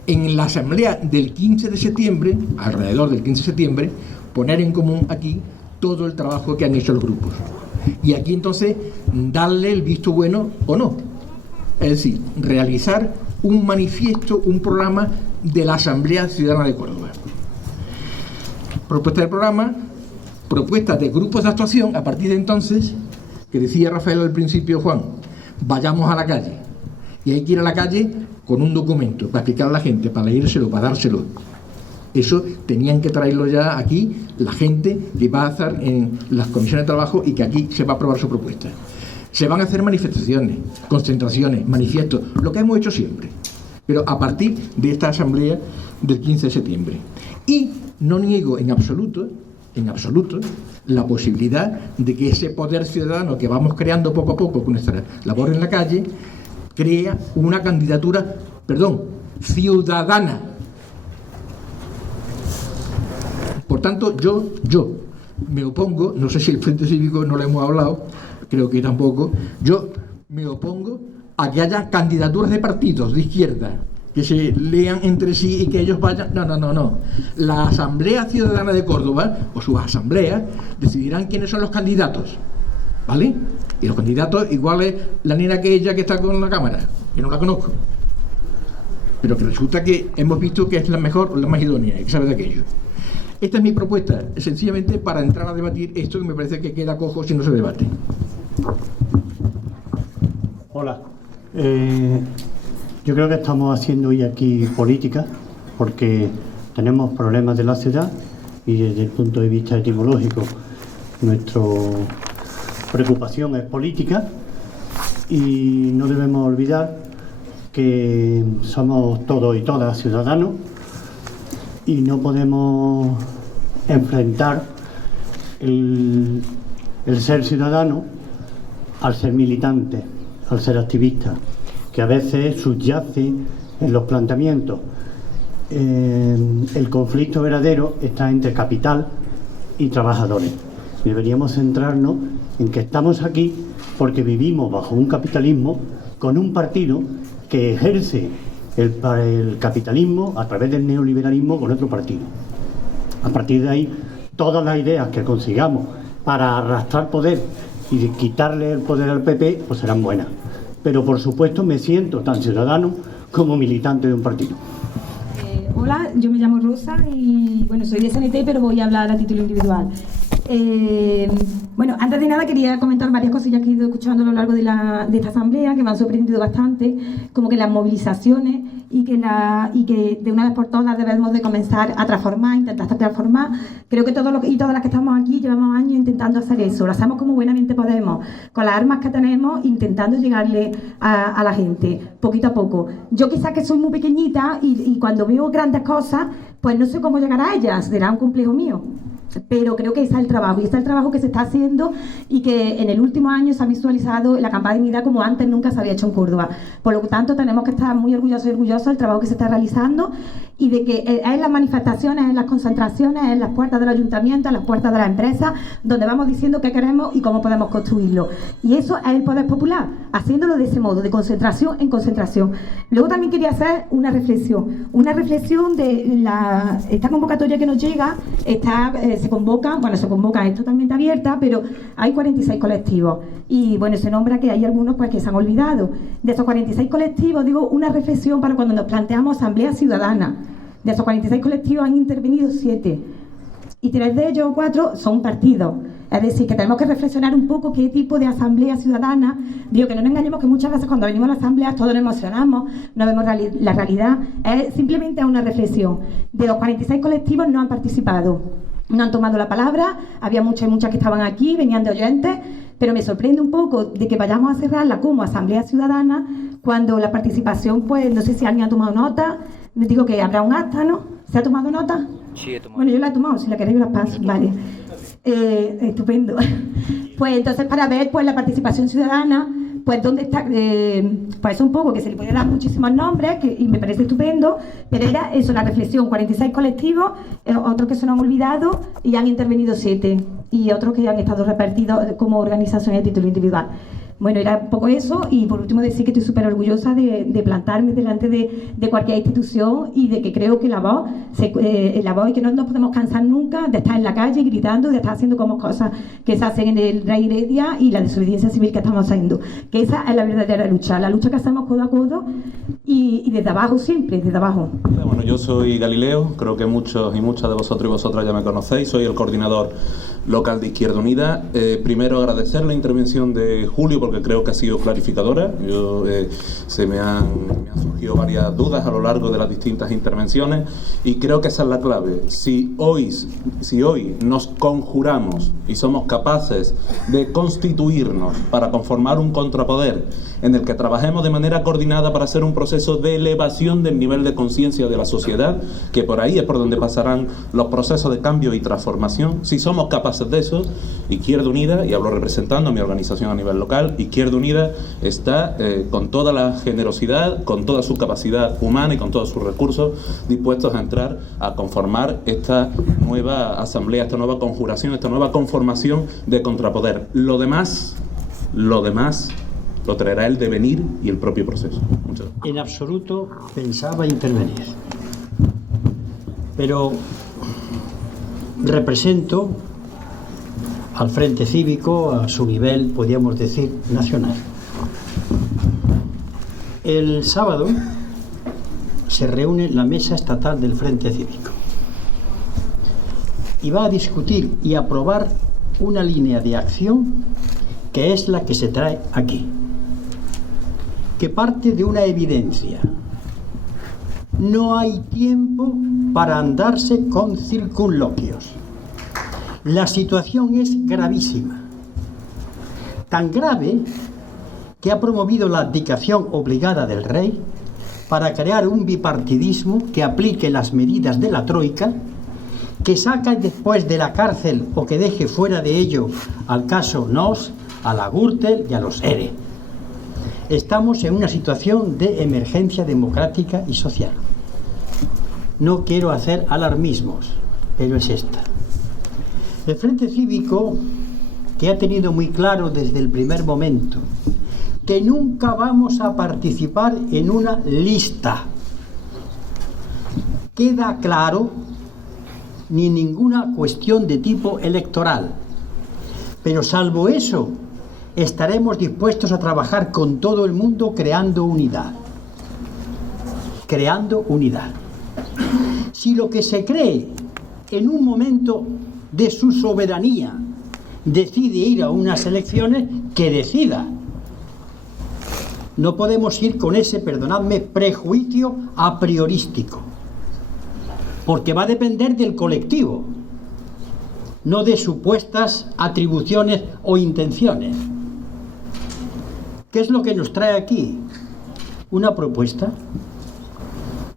en la asamblea del 15 de septiembre, alrededor del 15 de septiembre, poner en común aquí todo el trabajo que han hecho los grupos. Y aquí entonces darle el visto bueno o no. Es decir, realizar un manifiesto, un programa de la Asamblea Ciudadana de Córdoba. Propuesta del programa, propuestas de grupos de actuación. A partir de entonces, que decía Rafael al principio, Juan, vayamos a la calle. Y hay que ir a la calle con un documento para explicar a la gente, para leérselo, para dárselo. Eso tenían que traerlo ya aquí la gente que va a estar en las comisiones de trabajo y que aquí se va a aprobar su propuesta. Se van a hacer manifestaciones, concentraciones, manifiestos, lo que hemos hecho siempre, pero a partir de esta asamblea del 15 de septiembre. Y no niego en absoluto, la posibilidad de que ese poder ciudadano que vamos creando poco a poco con nuestra labor en la calle, crea una candidatura, ciudadana. Por tanto, yo me opongo, no sé si el Frente Cívico no lo hemos hablado, creo que tampoco, yo me opongo a que haya candidaturas de partidos de izquierda que se lean entre sí y que ellos vayan. No. La Asamblea Ciudadana de Córdoba, o sus asambleas, decidirán quiénes son los candidatos, ¿vale? Y los candidatos igual es la nena que ella que está con la cámara, que no la conozco, pero que resulta que hemos visto que es la mejor o la más idónea y que sabe de aquello. Esta es mi propuesta, sencillamente para entrar a debatir esto que me parece que queda cojo si no se debate. Hola. Yo creo que estamos haciendo hoy aquí política porque tenemos problemas de la ciudad y desde el punto de vista etimológico nuestra preocupación es política y no debemos olvidar que somos todos y todas ciudadanos y no podemos enfrentar el ser ciudadano al ser militante, al ser activista, que a veces subyace en los planteamientos. El conflicto verdadero está entre capital y trabajadores. Deberíamos centrarnos en que estamos aquí porque vivimos bajo un capitalismo con un partido que ejerce el capitalismo a través del neoliberalismo con otro partido. A partir de ahí, todas las ideas que consigamos para arrastrar poder y de quitarle el poder al PP, pues serán buenas. Pero por supuesto me siento tan ciudadano como militante de un partido. Hola, yo me llamo Rosa y bueno, soy de SNT, pero voy a hablar a título individual. Bueno, antes de nada quería comentar varias cosillas que he ido escuchando a lo largo de esta asamblea que me han sorprendido bastante, como que las movilizaciones y que de una vez por todas debemos de comenzar a transformar, intentar transformar. Creo que todas las que estamos aquí llevamos años intentando hacer eso, lo hacemos como buenamente podemos, con las armas que tenemos, intentando llegarle a la gente, poquito a poco. Yo quizás que soy muy pequeñita y cuando veo grandes cosas, pues no sé cómo llegar a ellas, será un complejo mío. Pero creo que está el trabajo, y está el trabajo que se está haciendo y que en el último año se ha visualizado la campaña de dignidad como antes nunca se había hecho en Córdoba. Por lo tanto, tenemos que estar muy orgullosos y orgullosos del trabajo que se está realizando y de que en las manifestaciones, en las concentraciones, en las puertas del ayuntamiento, en las puertas de las empresas, donde vamos diciendo qué queremos y cómo podemos construirlo. Y eso es el poder popular, haciéndolo de ese modo, de concentración en concentración. Luego también quería hacer una reflexión de esta convocatoria que nos llega, se convoca, es totalmente abierta, pero hay 46 colectivos y bueno, se nombra que hay algunos pues que se han olvidado. De esos 46 colectivos, digo, una reflexión para cuando nos planteamos asamblea ciudadana. De esos 46 colectivos han intervenido 7 y 3 de ellos, 4, son partidos. Es decir, que tenemos que reflexionar un poco qué tipo de asamblea ciudadana. Digo, que no nos engañemos, que muchas veces cuando venimos a la asamblea todos nos emocionamos, no vemos la realidad. Es simplemente una reflexión. De los 46 colectivos no han participado, no han tomado la palabra, había muchas que estaban aquí, venían de oyentes, pero me sorprende un poco de que vayamos a cerrarla como Asamblea Ciudadana cuando la participación, pues no sé si alguien ha tomado nota, les digo que habrá un acta, ¿no? ¿Se ha tomado nota? Sí, he tomado. Bueno, yo la he tomado, si la queréis la paso, vale. Estupendo. Pues entonces para ver pues la participación ciudadana, pues dónde está, pues un poco que se le puede dar muchísimos nombres y me parece estupendo, pero era eso, la reflexión, 46 colectivos, otros que se nos han olvidado y han intervenido 7 y otros que han estado repartidos como organizaciones a título individual. Bueno, era un poco eso, y por último decir que estoy súper orgullosa de plantarme delante de cualquier institución y de que creo que la voz y que no nos podemos cansar nunca de estar en la calle gritando, de estar haciendo como cosas que se hacen en el Rey Heredia y la desobediencia civil que estamos haciendo. Que esa es la verdadera lucha, la lucha que hacemos codo a codo y desde abajo siempre, desde abajo. Bueno, yo soy Galileo, creo que muchos y muchas de vosotros y vosotras ya me conocéis, soy el coordinador local de Izquierda Unida. Primero agradecer la intervención de Julio porque creo que ha sido clarificadora. Me han surgido varias dudas a lo largo de las distintas intervenciones y creo que esa es la clave. Si hoy nos conjuramos y somos capaces de constituirnos para conformar un contrapoder en el que trabajemos de manera coordinada para hacer un proceso de elevación del nivel de conciencia de la sociedad, que por ahí es por donde pasarán los procesos de cambio y transformación, si somos capaces de eso, Izquierda Unida, y hablo representando a mi organización a nivel local, Izquierda Unida está con toda la generosidad, con toda su capacidad humana y con todos sus recursos dispuestos a entrar a conformar esta nueva asamblea, esta nueva conjuración, esta nueva conformación de contrapoder. Lo demás lo traerá el devenir y el propio proceso. Muchas gracias. En absoluto pensaba intervenir, pero represento al Frente Cívico a su nivel, podríamos decir, nacional. El sábado se reúne la Mesa Estatal del Frente Cívico y va a discutir y aprobar una línea de acción que es la que se trae aquí, que parte de una evidencia. No hay tiempo para andarse con circunloquios. La situación es gravísima, tan grave que ha promovido la abdicación obligada del rey para crear un bipartidismo que aplique las medidas de la troika, que saca después de la cárcel o que deje fuera de ello al caso Nos, a la Gürtel y a los ERE. Estamos en una situación de emergencia democrática y social. No quiero hacer alarmismos, pero es esta. El Frente Cívico, que ha tenido muy claro desde el primer momento que nunca vamos a participar en una lista, queda claro, ni ninguna cuestión de tipo electoral. Pero salvo eso, estaremos dispuestos a trabajar con todo el mundo creando unidad. Creando unidad. Si lo que se cree en un momento de su soberanía decide ir a unas elecciones, que decida. No podemos ir con ese, perdonadme, prejuicio a priorístico, porque va a depender del colectivo, no de supuestas atribuciones o intenciones. ¿Qué es lo que nos trae aquí? Una propuesta.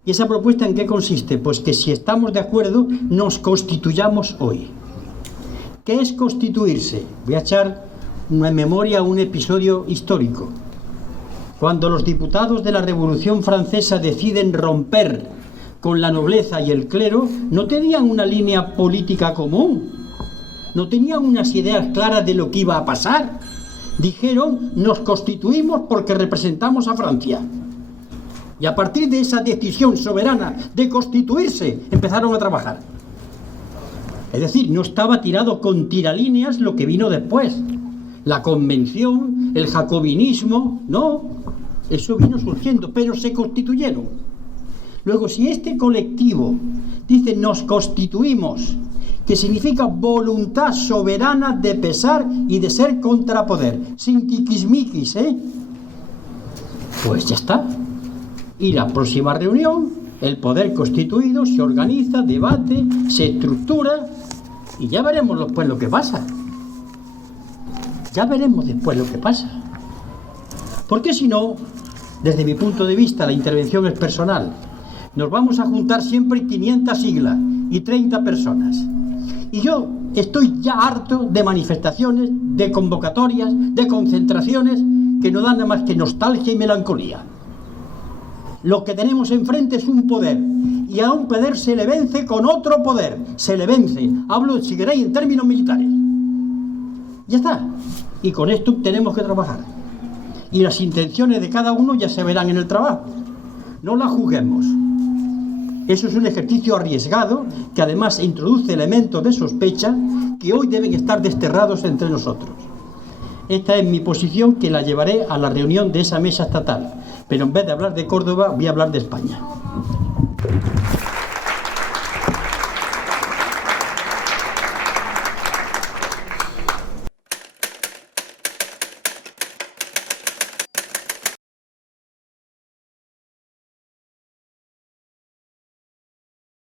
¿Y esa propuesta en qué consiste? Pues que si estamos de acuerdo, nos constituyamos hoy. ¿Qué es constituirse? Voy a echar en memoria un episodio histórico. Cuando los diputados de la Revolución Francesa deciden romper con la nobleza y el clero, no tenían una línea política común, no tenían unas ideas claras de lo que iba a pasar. Dijeron, nos constituimos porque representamos a Francia. Y a partir de esa decisión soberana de constituirse, empezaron a trabajar. Es decir, no estaba tirado con tiralíneas lo que vino después. La convención, el jacobinismo, no. Eso vino surgiendo, pero se constituyeron. Luego, si este colectivo dice nos constituimos, que significa voluntad soberana de pesar y de ser contrapoder, sin tiquismiquis, pues ya está. Y la próxima reunión, el poder constituido se organiza, debate, se estructura y ya veremos después lo que pasa. Ya veremos después lo que pasa. Porque si no, desde mi punto de vista, la intervención es personal. Nos vamos a juntar siempre 500 siglas y 30 personas. Y yo estoy ya harto de manifestaciones, de convocatorias, de concentraciones que no dan nada más que nostalgia y melancolía. Lo que tenemos enfrente es un poder, y a un poder se le vence con otro poder. Se le vence. Hablo, si queréis, en términos militares. Ya está. Y con esto tenemos que trabajar. Y las intenciones de cada uno ya se verán en el trabajo. No las juzguemos. Eso es un ejercicio arriesgado que además introduce elementos de sospecha que hoy deben estar desterrados entre nosotros. Esta es mi posición, que la llevaré a la reunión de esa mesa estatal. Pero en vez de hablar de Córdoba, voy a hablar de España.